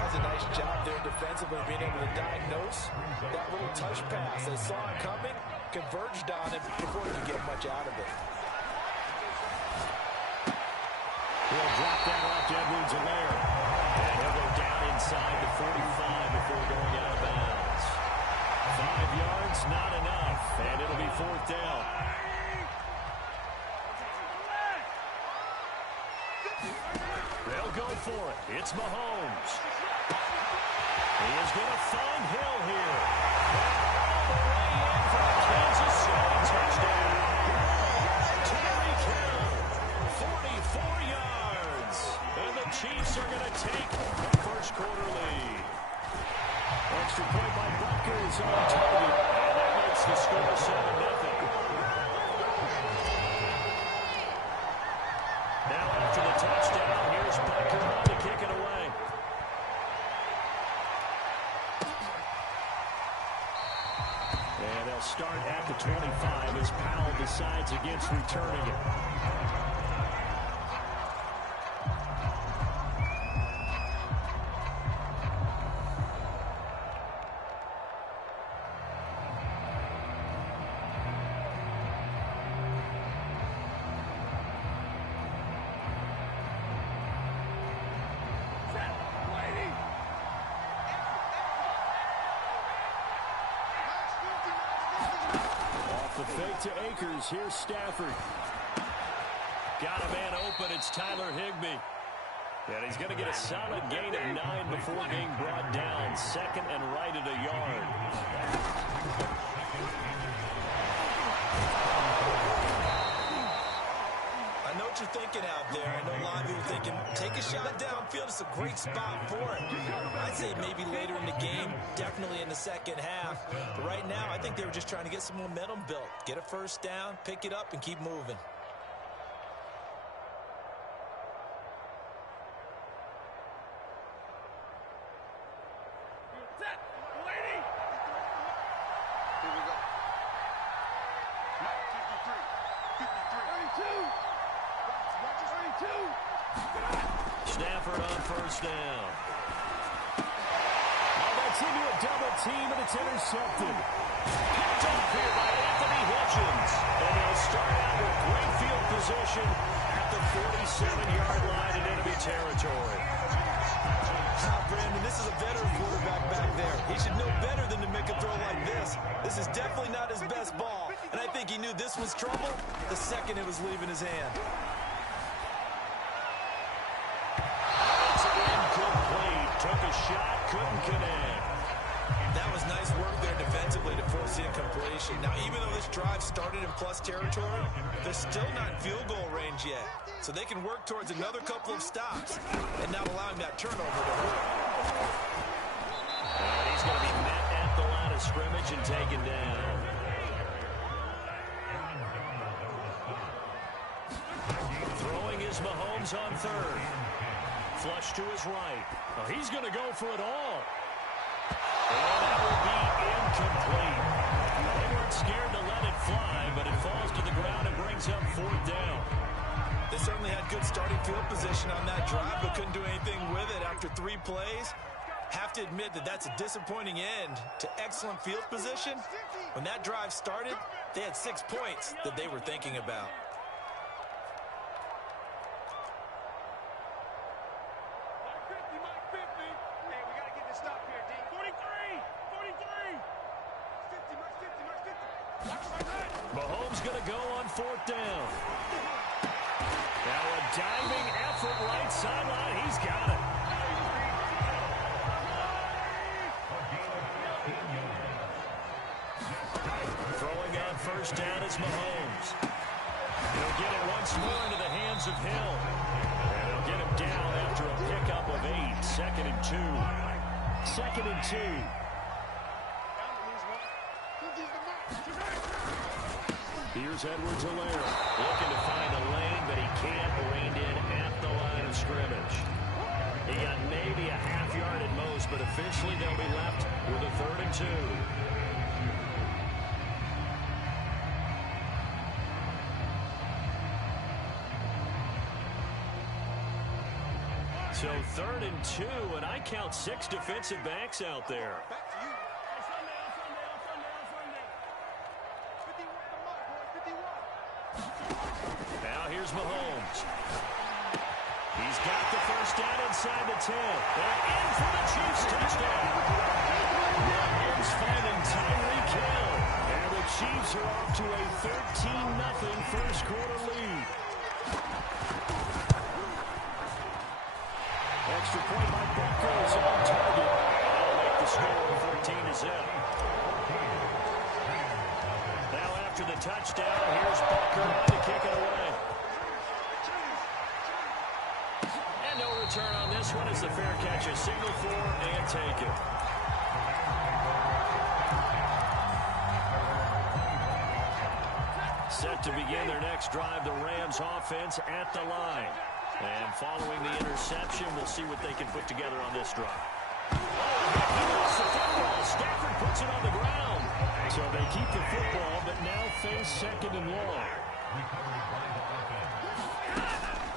That's a nice job there defensively, being able to diagnose that little touch pass. They saw it coming, converged on it before he could get much out of it. He'll drop that off to Edwards-Helaire. And he'll go down inside the 45 before going out of bounds. 5 yards, not enough. And it'll be 4th down. They'll go for it. It's Mahomes. He is going to find Hill here. And all the way in for a Kansas City touchdown. Tyreek Hill, 44 yards. And the Chiefs are going to take the first quarter lead. Extra point by Butker is on target. And that makes the score 7-0. Now after the touchdown, here's Butker to kick it away. And they'll start at the 25 as Powell decides against returning it. To Akers, here's Stafford. Got a man open, it's Tyler Higbee. And he's going to get a solid gain of 9 before being brought down. 2nd and right at a yard. I know what you're thinking out there. I know a lot of you are thinking, take a shot downfield. It's a great spot for it. I'd say maybe later in the game, definitely in the second half. But right now, I think they were just trying to get some momentum built. Get a first down, pick it up, and keep moving. Stafford on first down. Oh, that's into a double team, and it's intercepted. Picked off here by Anthony Hitchens. And they'll start out with great field position at the 47-yard line in enemy territory. Brandon, this is a veteran quarterback back there. He should know better than to make a throw like this. This is definitely not his best ball. And I think he knew this was trouble the second it was leaving his hand. Took a shot, couldn't connect. That was nice work there defensively to force the incompletion. Now, even though this drive started in plus territory, they're still not in field goal range yet. So they can work towards another couple of stops and not allowing that turnover to hurt. And he's going to be met at the line of scrimmage and taken down. Throwing is Mahomes on third. Flush to his right. Oh, he's going to go for it all. And that will field position on that drive, but couldn't do anything with it after 3 plays. Have to admit that that's a disappointing end to excellent field position. When that drive started, they had 6 points that they were thinking about. Mahomes going to go on 4th down. Now a diving effort right sideline. He's got it. Throwing on 1st down is Mahomes. He'll get it once more into the hands of Hill. And he'll get him down after a pickup of 8. 2nd and 2. 2nd and 2. Here's Edwards-Helaire looking to find a lane, but he can't. Reined in at the line of scrimmage. He got maybe a half yard at most, but officially they'll be left with a 3rd and 2. So 3rd and 2, and I count 6 defensive backs out there. Now here's Mahomes. He's got the 1st down inside the 10. They're in for the Chiefs touchdown. Lions finding Tyreek Hill. And the Chiefs are off to a 13-0 first quarter lead. Extra point by Bucker is on target. That'll make the score 14-0. Now after the touchdown, here's Bucker to kick it away. And no return on this one as the fair catch is signaled for and taken. Set to begin their next drive, the Rams offense at the line. And following the interception, we'll see what they can put together on this drive. Oh, he lost the football. Stafford puts it on the ground. So they keep the football, but now face 2nd and long.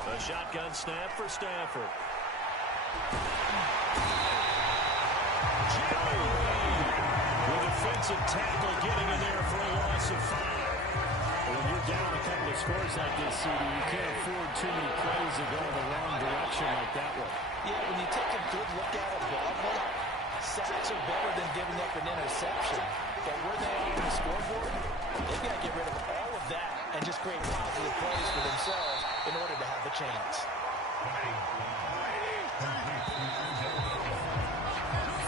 A shotgun snap for Stafford. Jerry with defensive tackle getting in there for a loss of 5. When you're down a couple of scores like this, CD, you can't afford too many plays that go in the wrong direction like that one. Yeah, when you take a good look at it broadly, sacks are better than giving up an interception. But where they are on the scoreboard, they've got to get rid of all of that and just create positive plays for themselves in order to have the chance.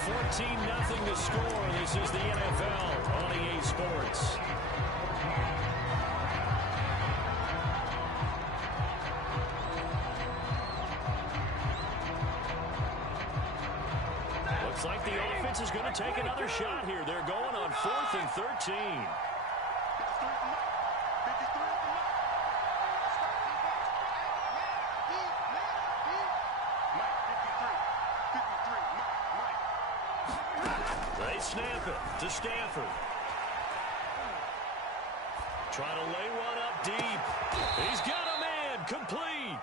14-0 to score. This is the NFL on EA Sports. Looks like the offense is going to take another shot here. They're going on 4th and 13. They snap it to Stafford. Trying to lay one up deep. He's got a man complete.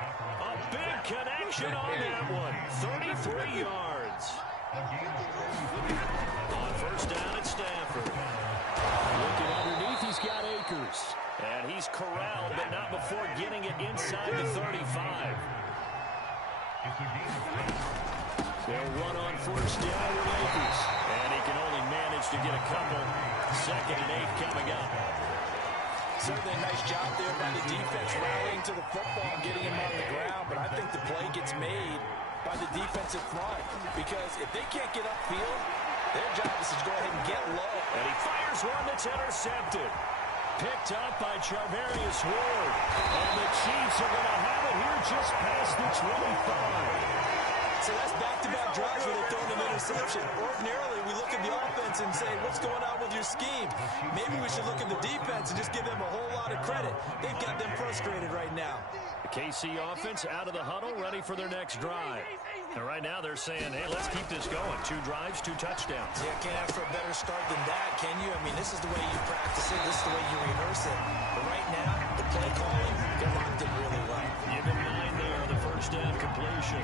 A big connection on that one. 33 yards. On 1st down at Stafford. Looking underneath, he's got Akers. And he's corralled, but not before getting it inside the 35. They'll run on 1st down with Akers. And he can only manage to get a couple. 2nd and 8 coming up. Certainly a nice job there by the defense rallying to the football and getting him on the ground, but I think the play gets made by the defensive front because if they can't get upfield, their job is to go ahead and get low. And he fires one that's intercepted. Picked up by Charvarius Ward. And the Chiefs are going to have it here just past the 25. So that's back-to-back drives where they throw an interception. Ordinarily, we look at the offense and say, what's going on with your scheme? Maybe we should look at the defense and just give them a whole lot of credit. They've got them frustrated right now. The KC offense out of the huddle, ready for their next drive. And right now they're saying, hey, let's keep this going. 2 drives, 2 touchdowns. Yeah, can't ask for a better start than that, can you? I mean, this is the way you practice it. This is the way you rehearse it. But right now, the play calling, they're locked in really well. Given 9 first down completion.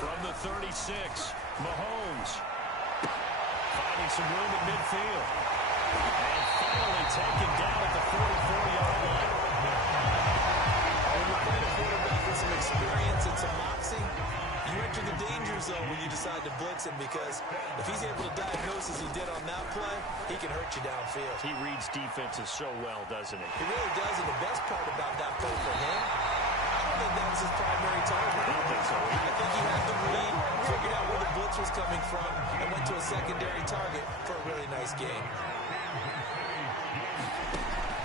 From the 36, Mahomes finding some room at midfield. And finally taken down at the 44-yard line. When you're playing a quarterback with some experience and some moxie, you enter the danger zone when you decide to blitz him, because if he's able to diagnose as he did on that play, he can hurt you downfield. He reads defenses so well, doesn't he? He really does, and the best part about that play for him, I don't think that was his primary target. I don't think so. I think he had the read, figured out where the blitz was coming from, and went to a secondary target for a really nice game.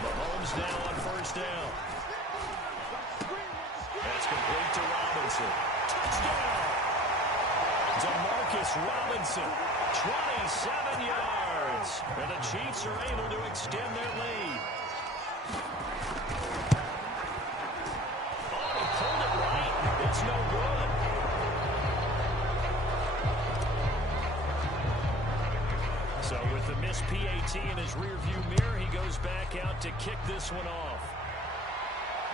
Mahomes now on first down. That's complete to Robinson. Touchdown! DeMarcus Robinson, 27 yards. And the Chiefs are able to extend their lead. Oh, he pulled it right. It's no good. So with the missed PAT in his rearview mirror, he goes back out to kick this one off.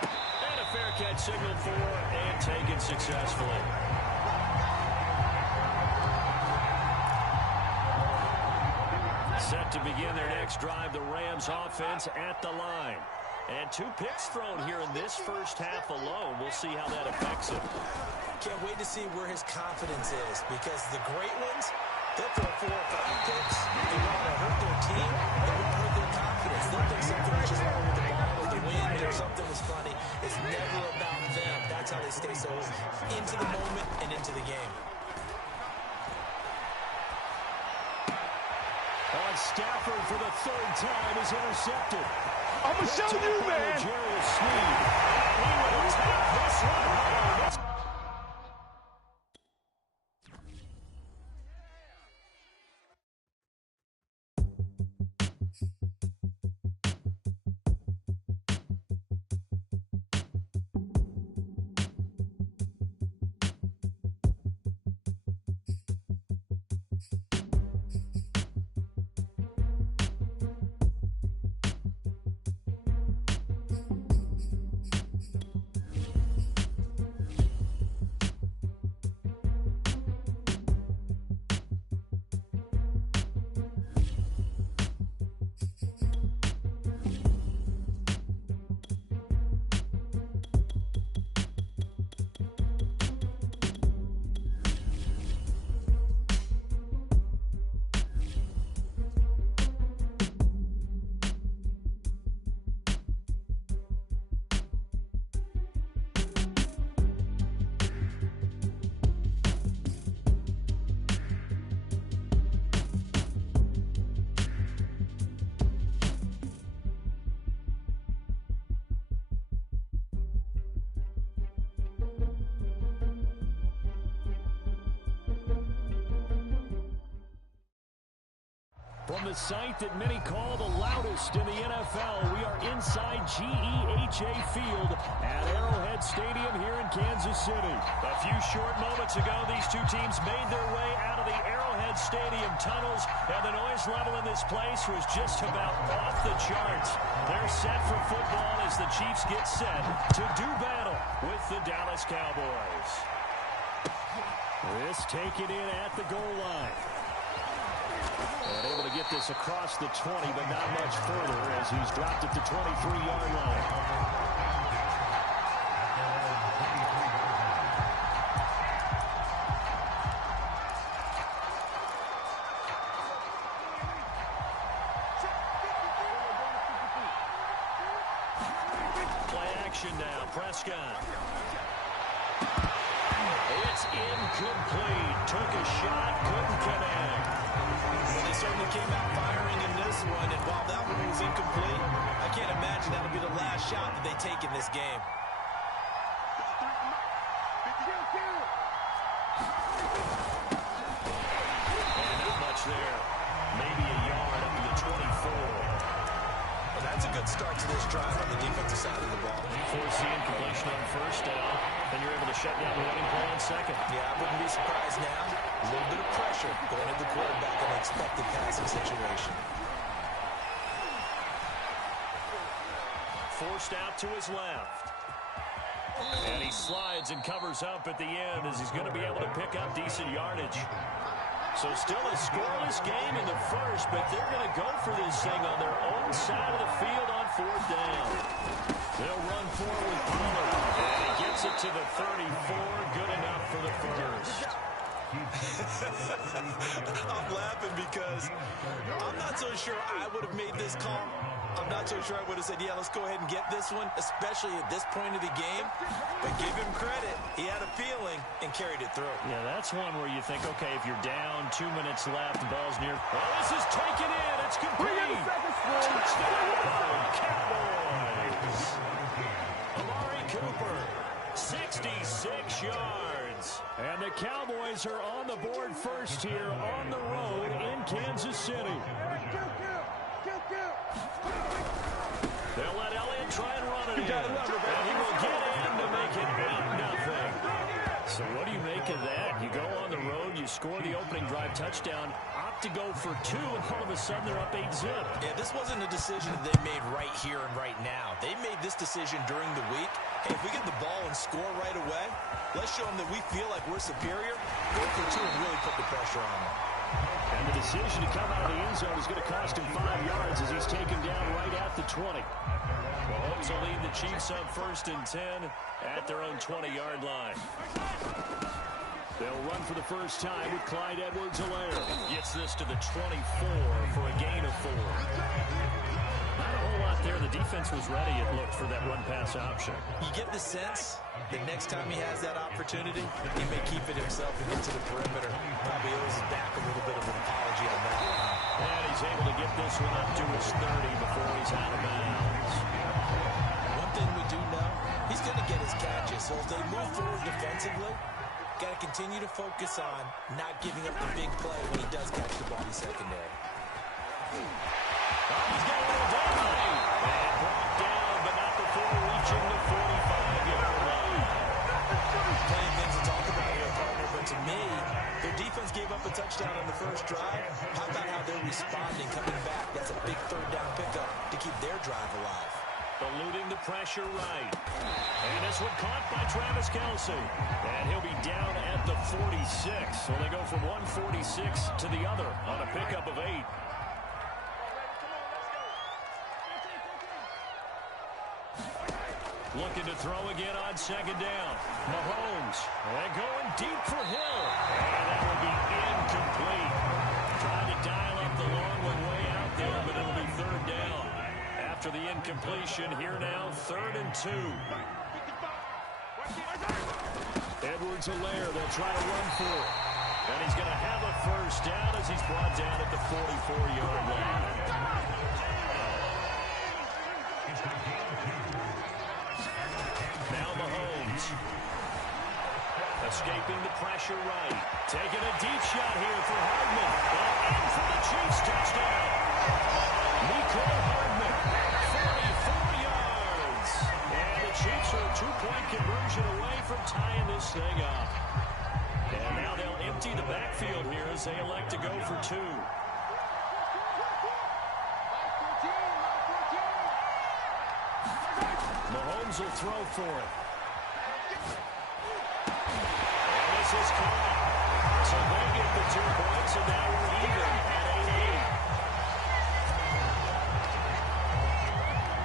And a fair catch signaled for and taken successfully. Set to begin their next drive, the Rams offense at the line. And 2 picks thrown here in this first half alone. We'll see how that affects him. Can't wait to see where his confidence is, because the great ones, they'll throw 4 or 5 picks. They want to hurt their team. They want to hurt their confidence. They'll think something was just wrong with the ball or the wind or something was funny. It's never about them. That's how they stay so into the moment and into the game. Stafford for the 3rd time is intercepted. I'm going to show you, man. Jerry Sneed. He will take this one home. From the site that many call the loudest in the NFL, we are inside GEHA Field at Arrowhead Stadium here in Kansas City. A few short moments ago, these two teams made their way out of the Arrowhead Stadium tunnels, and the noise level in this place was just about off the charts. They're set for football as the Chiefs get set to do battle with the Dallas Cowboys. This taken in at the goal line. And able to get this across the 20, but not much further as he's dropped at the 23-yard line. Play action now, Prescott. It's incomplete. Took a shot, couldn't connect. They certainly came out firing in this one, and while that one was incomplete, I can't imagine that'll be the last shot that they take in this game. And not much there. Maybe a yard up to the 24. Well, that's a good start to this drive on the defensive side of the ball. Forcing completion on first down, then you're able to shut down the running play on second. Yeah, I wouldn't be surprised now. A little bit of pressure going at the quarterback in an expected passing situation. forced out to his left. And he slides and covers up at the end as he's going to be able to pick up decent yardage. So still a scoreless game in the first, but they're going to go for this thing on their own side of the field on 4th down. They'll run forward with Pollard. And he gets it to the 34. Good enough for the first. I'm laughing because I'm not so sure I would have made this call. I'm not so sure I would have said, yeah, let's go ahead and get this one, especially at this point of the game. But give him credit. He had a feeling and carried it through. Yeah, that's one where you think, okay, if you're down, 2 minutes left, the ball's near. Oh, this is taken in. It's complete. Touchdown, Cowboys. Amari Cooper, 66 yards. And the Cowboys are on the board first here on the road in Kansas City. They'll let Elliott try and run it in. And he will get in to make it 8-0. So what do you make of that? You go on the road, you score the opening drive touchdown, opt to go for 2, and all of a sudden they're up 8-0. Yeah, this wasn't a decision that they made right here and right now. They made this decision during the week. Hey, if we get the ball and score right away, let's show them that we feel like we're superior. Go for 2 and really put the pressure on them. And the decision to come out of the end zone is going to cost him 5 yards as he's taken down right at the 20. Mahomes will lead the Chiefs up 1st and 10 at their own 20-yard line. They'll run for the first time with Clyde Edwards-Helaire. Gets this to the 24 for a gain of 4. Not a whole lot there. The defense was ready, it looked, for that run-pass option. You get the sense that next time he has that opportunity, he may keep it himself and get to the perimeter. Probably owes his back a little bit of an apology on that. And he's able to get this one up to his 30 before he's out of bounds. One thing we do know, he's going to get his catches. So as they move forward defensively, got to continue to focus on not giving up the big play when he does catch the ball in secondary. He's got a little down. And brought down, but not before reaching the 45-yard line. Plenty of things to talk about here, partner, but to me, their defense gave up a touchdown on the first drive. How about how they're responding, coming back? That's a big 3rd down pickup to keep their drive alive. Eluding the pressure right. And this one caught by Travis Kelce. And he'll be down at the 46. So they go from one 46 to the other on a pickup of 8. Looking to throw again on 2nd down. Mahomes. And going deep for Hill. And that will be incomplete. Trying to dial up the long one way out there, but it'll be 3rd down. After the incompletion, here now, 3rd and 2. Edwards-Helaire, they'll try to run for it. And he's going to have a 1st down as he's brought down at the 44-yard line. Now Mahomes. Escaping the pressure right. Taking a deep shot here for Hardman. And in for the Chiefs touchdown. Nico Hardman, 44 yards. And the Chiefs are a 2-point conversion away from tying this thing up. And now they'll empty the backfield here as they elect to go for 2. Mahomes will throw for it. And this is caught. So they get the 2 points, and now we're even at 8-8.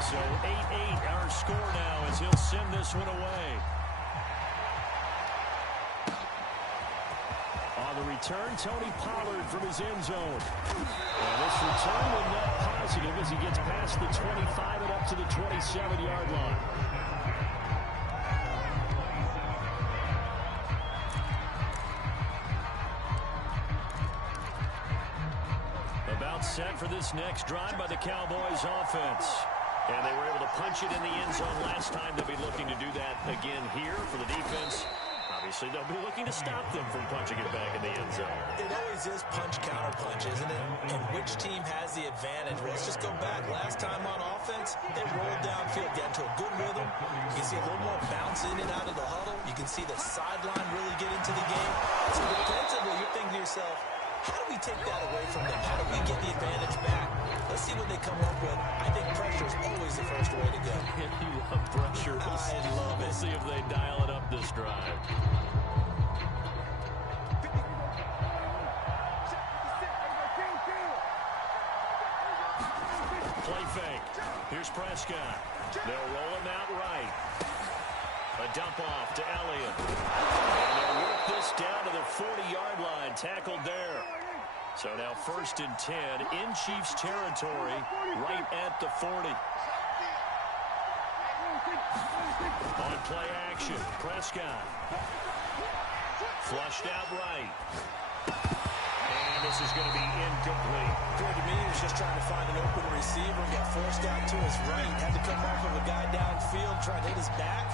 So 8-8 our score now as he'll send this one away. On the return, Tony Pollard from his end zone. And this return will net positive as he gets past the 25 and up to the 27-yard line. About set for this next drive by the Cowboys offense. And they were able to punch it in the end zone last time. They'll be looking to do that again here for the defense. Obviously, they'll be looking to stop them from punching it back in the end zone. It always is punch-counter-punch, isn't it? And which team has the advantage? Well, let's just go back. Last time on offense, they rolled downfield, got into a good rhythm. You can see a little more bounce in and out of the huddle. You can see the sideline really get into the game. So defensively, you're thinking to yourself, How do we take that away from them? How do we get the advantage back? Let's see what they come up with. I think pressure is always the first way to go. You love pressure. I love it. We'll see if they dial it up this drive. Play fake. Here's Prescott. They'll roll him out right. A dump off to Elliott. And they'll work this down to the 40-yard line. Tackled there. So now 1st and 10 in Chiefs territory, right at the 40. On play action, Prescott. Flushed out right. And this is going to be incomplete. Appeared to me he was just trying to find an open receiver and got forced out to his right. Had to come off of a guy downfield, trying to hit his back.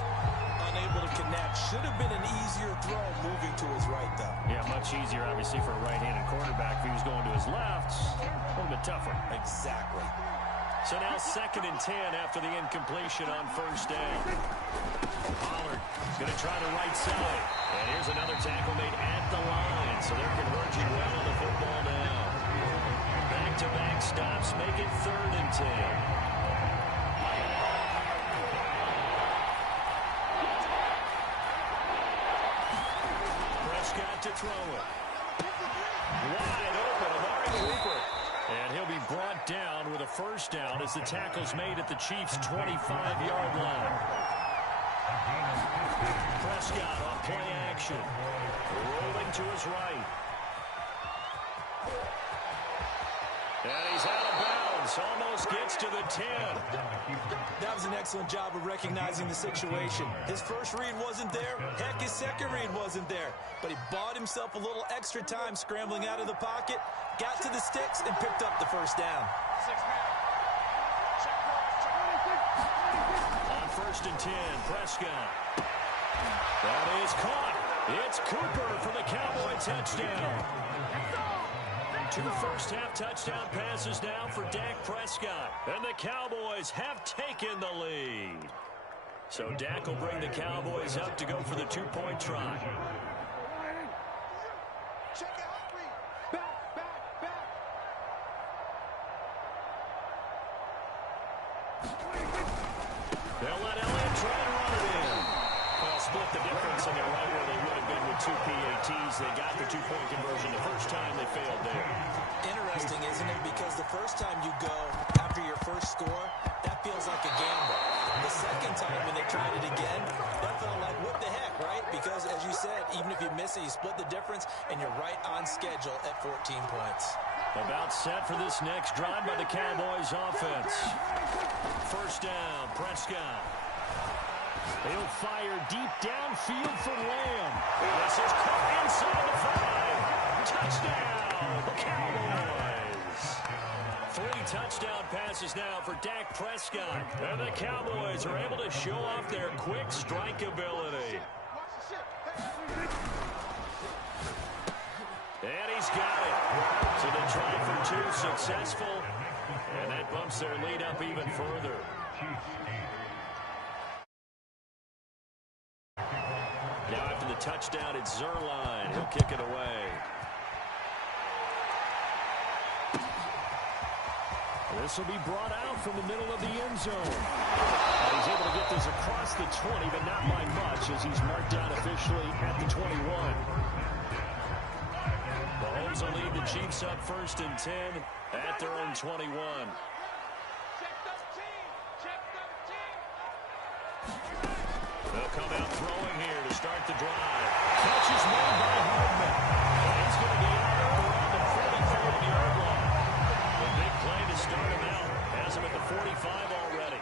Unable to connect. Should have been an easier throw moving to his right, though. Yeah, much easier, obviously, for a right-handed quarterback. If he was going to his left, a little bit tougher. Exactly. So now 2nd and 10 after the incompletion on 1st down. Pollard going to try the right side. And here's another tackle made at the line. So they're converging well on the football now. Back-to-back stops make it 3rd and 10. To throw it. Wide open, Amari Cooper. And he'll be brought down with a 1st down as the tackle's made at the Chiefs' 25-yard line. Prescott on play action. Rolling to his right. And he's out of bounds. Almost gets to the 10. That was an excellent job of recognizing the situation. His first read wasn't there. Heck, his second read wasn't there. But he bought himself a little extra time scrambling out of the pocket, got to the sticks, and picked up the 1st down. On 1st and 10, Prescott. That is caught. It's Cooper for the Cowboy touchdown. 2 first-half touchdown passes now for Dak Prescott. And the Cowboys have taken the lead. So Dak will bring the Cowboys up to go for the 2-point try. They'll let Elliott try and run it in. Well, split the difference, and they're right where they would have been with 2 PATs. They got the 2-point conversion the first time. They failed there. Interesting, isn't it? Because the first time you go after your first score, that feels like a gamble. The second time when they tried it again, that felt like, what the heck, right? Because, as you said, even if you miss it, you split the difference, and you're right on schedule at 14 points. About set for this next drive by the Cowboys offense. 1st down, Prescott. He'll fire deep downfield for Lamb. This is caught inside the 5. Touchdown, the Cowboys. 3 touchdown passes now for Dak Prescott. And the Cowboys are able to show off their quick strike ability. And he's got it. So the try for 2 successful. And that bumps their lead up even further. Now after the touchdown, it's Zerline. He'll kick it away. This will be brought out from the middle of the end zone. And he's able to get this across the 20, but not by much as he's marked down officially at the 21. Mahomes will lead the Chiefs up 1st and 10 at their own 21. They'll come out throwing here to start the drive. Catch is made by Hardman. And he's going to be out around the 45-yard line. A big play to start him out. Has him at the 45 already.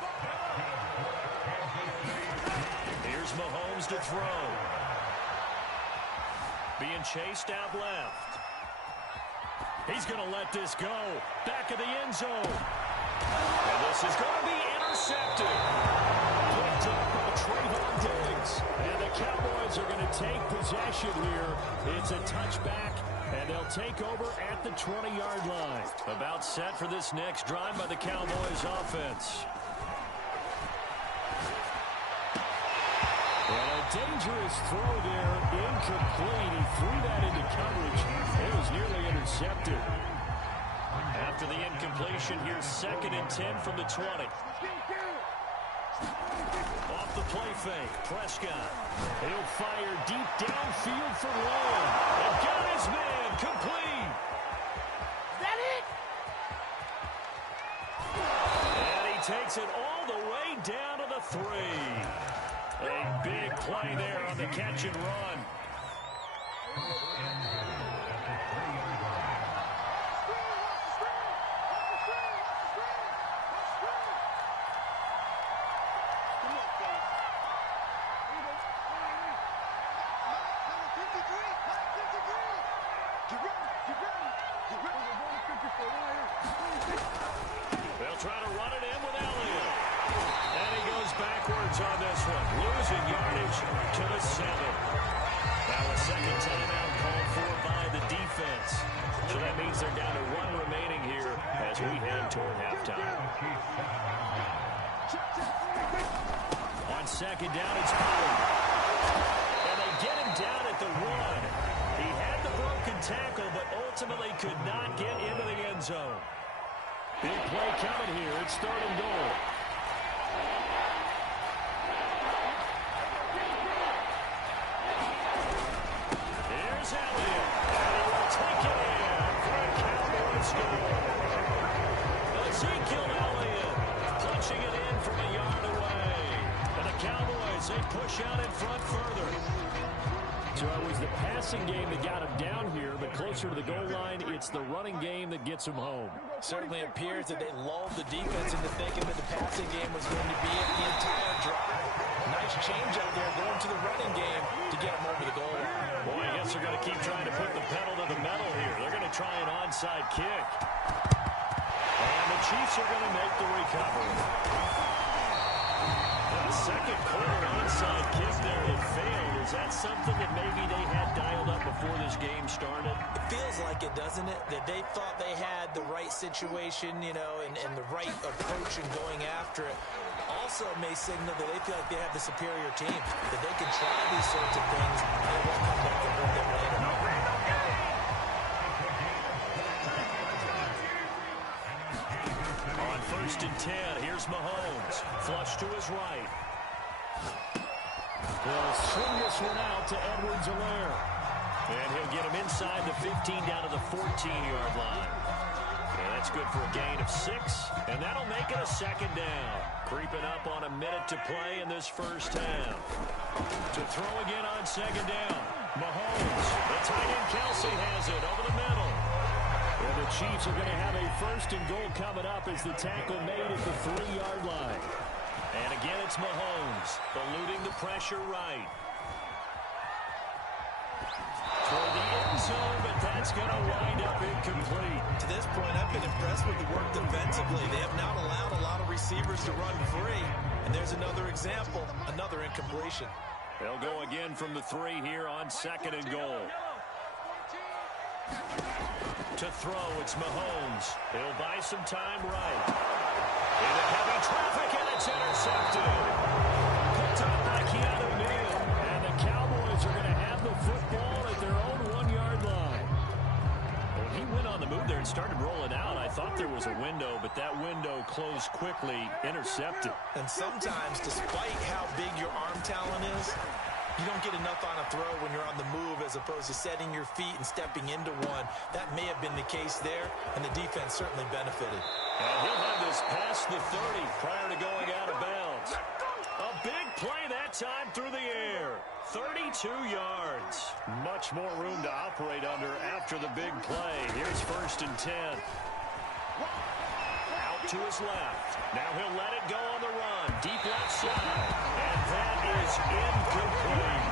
Here's Mahomes to throw. Being chased out left. He's going to let this go. Back of the end zone. And this is going to be intercepted. Picked up by Trayvon Diggs. And the Cowboys are going to take possession here. It's a touchback, and they'll take over at the 20-yard line. About set for this next drive by the Cowboys offense. And a dangerous throw there, incomplete. He threw that into coverage. It was nearly intercepted. After the incompletion, here's 2nd and 10 from the 20. Off the play fake, Prescott. He'll fire deep downfield for one. And got his man, complete. Is that it? And he takes it all the way down to the 3. A big play there on the catch and run. They'll try to run it in with Elliott. And he goes backwards on this one, losing yardage to the 7. Now a second timeout called for by the defense. So that means they're down to 1 remaining here as we head toward halftime. On 2nd down, it's Pollard. And they get him down at the 1. He had the broken tackle, but ultimately could not get into the end zone. Big play coming here. It's 3rd and goal. Here's Elliott. And he will take it in for a Cowboys score. Ezekiel Elliott punching it in from a yard away. And the Cowboys, they push out in front further. So it was the passing game that got him down here, but closer to the goal line, it's the running game that gets him home. Certainly appears that they lulled the defense into thinking that the passing game was going to be it the entire drive. Nice change up there going to the running game to get him over the goal line. Boy, I guess they're going to keep trying to put the pedal to the metal here. They're going to try an onside kick. And the Chiefs are going to make the recovery. The second quarter onside kick there that failed. Is that something that maybe they had dialed up before this game started? It feels like it, doesn't it? That they thought they had the right situation, you know, and the right approach in going after it. Also may signal that they feel like they have the superior team, that they can try these sorts of things and it won't come back and hurt them later. On 1st and 10, here's Mahomes. Flush to his right. He'll swing this one out to Edwards-Helaire. And he'll get him inside the 15 down to the 14-yard line. And that's good for a gain of 6. And that'll make it a 2nd down. Creeping up on a minute to play in this first half. To throw again on 2nd down. Mahomes. The tight end Kelsey has it over the middle. And the Chiefs are going to have a 1st and goal coming up as the tackle made at the 3-yard line. And again, it's Mahomes, eluding the pressure right. Toward the end zone, but that's going to wind up incomplete. To this point, I've been impressed with the work defensively. They have not allowed a lot of receivers to run free. And there's another example, another incompletion. They'll go again from the 3 here on 2nd and goal. To throw, it's Mahomes. He'll buy some time right. Into heavy traffic, and it's intercepted. Picked up by Keanu Neal. And the Cowboys are going to have the football at their own 1-yard line. When he went on the move there and started rolling out, I thought there was a window, but that window closed quickly, intercepted. And sometimes, despite how big your arm talent is, you don't get enough on a throw when you're on the move as opposed to setting your feet and stepping into one. That may have been the case there, and the defense certainly benefited. And he'll have this past the 30 prior to going out of bounds. A big play that time through the air. 32 yards. Much more room to operate under after the big play. Here's 1st and 10. Out to his left. Now he'll let it go on the run. Deep left side. And that is incomplete.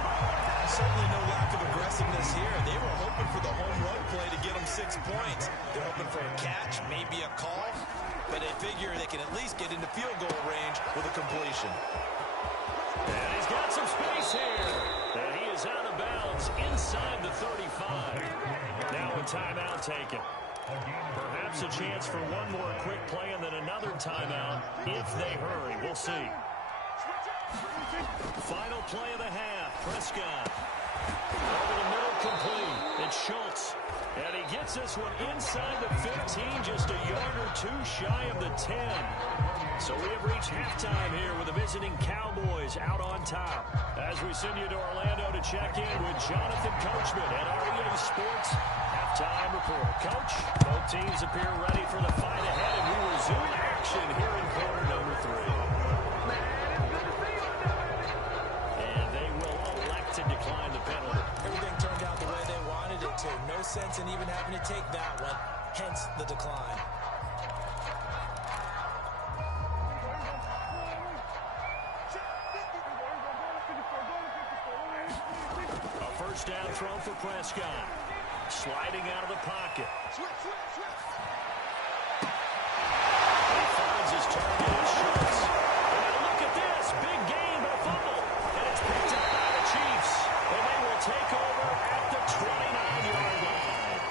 Certainly no lack of aggressiveness here. They were hoping for the home run play to get them 6 points. They're hoping for a catch, maybe a call, but they figure they can at least get into field goal range with a completion. And he's got some space here. And he is out of bounds inside the 35. Now a timeout taken. Perhaps a chance for one more quick play and then another timeout if they hurry. We'll see. Final play of the half. Prescott. Over the middle, complete. It's Schultz. And he gets this one inside the 15, just a yard or two shy of the 10. So we have reached halftime here with the visiting Cowboys out on top. As we send you to Orlando to check in with Jonathan Coachman at REA Sports Halftime Report. Coach, both teams appear ready for the fight ahead, and we resume action here in quarter number 3. And they will elect to decline the penalty. Everything turned out the way they wanted it to. No sense in even having to take that one, hence the decline. A first down throw for Prescott. Sliding out of the pocket. He finds his target in Schultz. And look at this. Big gain, but a fumble. And it's picked up by the Chiefs. And they will take over at the 29-yard line.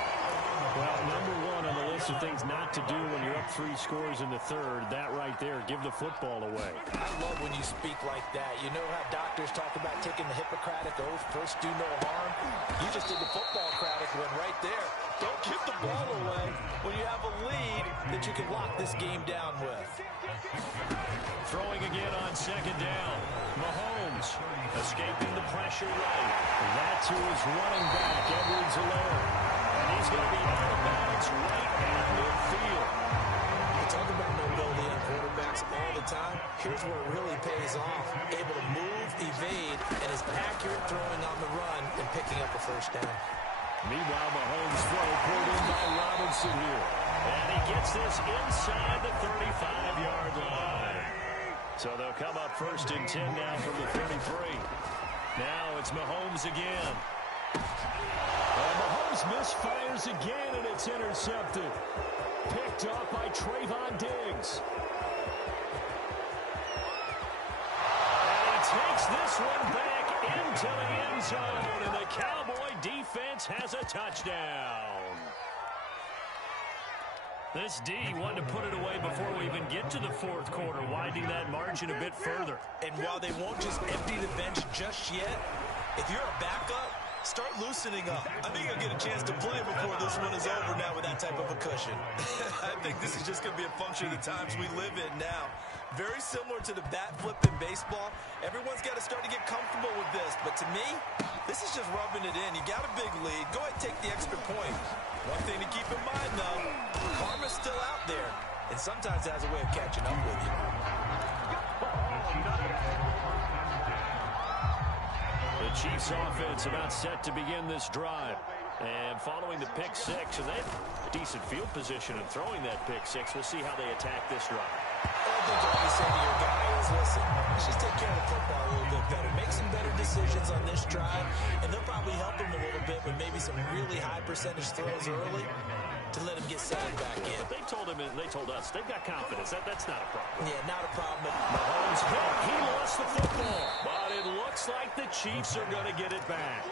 Well, number one on the list of things not to do when you're up 3 scores in the third, that right there, give the football away. I love when you speak like that. You know how doctors talk about taking the Hippocratic oath, first do no harm? You just did the football-cratic one right there. Don't give the ball away when you have a lead that you can lock this game down with. Throwing again on second down. Mahomes escaping the pressure right. And that to his running back, Edwards-Helaire. And he's going to be out of bounds right at midfield. We talk about mobility on quarterbacks all the time. Here's where it really pays off. Able to move, evade, and is accurate throwing on the run and picking up a first down. Meanwhile, Mahomes' throw pulled in by Robinson here. And he gets this inside the 35-yard line. So they'll come up first and 10 now from the 33. Now it's Mahomes again. And Mahomes misfires again, and it's intercepted. Picked off by Trayvon Diggs. And he takes this one back into the end zone, and the Cowboy defense has a touchdown. This D wanted to put it away before we even get to the fourth quarter, widening that margin a bit further. And while they won't just empty the bench just yet, if you're a backup, start loosening up. I think you'll get a chance to play before this one is over now with that type of a cushion. I think this is just going to be a function of the times we live in now. Very similar to the bat flip in baseball. Everyone's got to start to get comfortable with this. But to me, this is just rubbing it in. You got a big lead. Go ahead and take the extra point. One thing to keep in mind, though, karma's still out there. And sometimes it has a way of catching up with you. The Chiefs offense about set to begin this drive. And following the pick six, and they have decent field position in throwing that pick six. We'll see how they attack this drive. I think what you say to your guy is, listen, let's just take care of the football a little bit better. Make some better decisions on this drive, and they'll probably help him a little bit with maybe some really high percentage throws early to let him get settled back in. But they told him, and they told us, they've got confidence. That's not a problem. Yeah, not a problem. But Mahomes hit. He lost the football. But it looks like the Chiefs are going to get it back.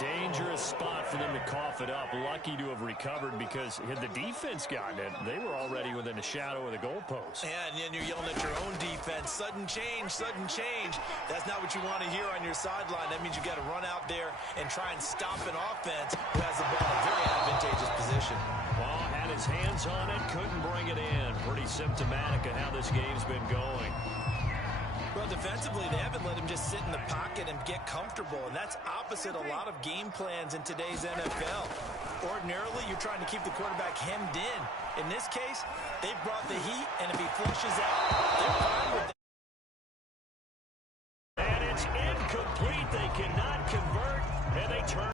Dangerous spot for them to cough it up. Lucky to have recovered because had the defense gotten it, they were already within a shadow of the goalpost. Yeah, and then you're yelling at your own defense. Sudden change, sudden change. That's not what you want to hear on your sideline. That means you got to run out there and try and stop an offense who has the ball in a very advantageous position. Ball had his hands on it, couldn't bring it in. Pretty symptomatic of how this game's been going. Well, defensively, they haven't let him just sit in the pocket and get comfortable, and that's opposite a lot of game plans in today's NFL. Ordinarily, you're trying to keep the quarterback hemmed in. In this case, they've brought the heat, and if he flushes out, they're fine with that. And it's incomplete. They cannot convert, and they turn.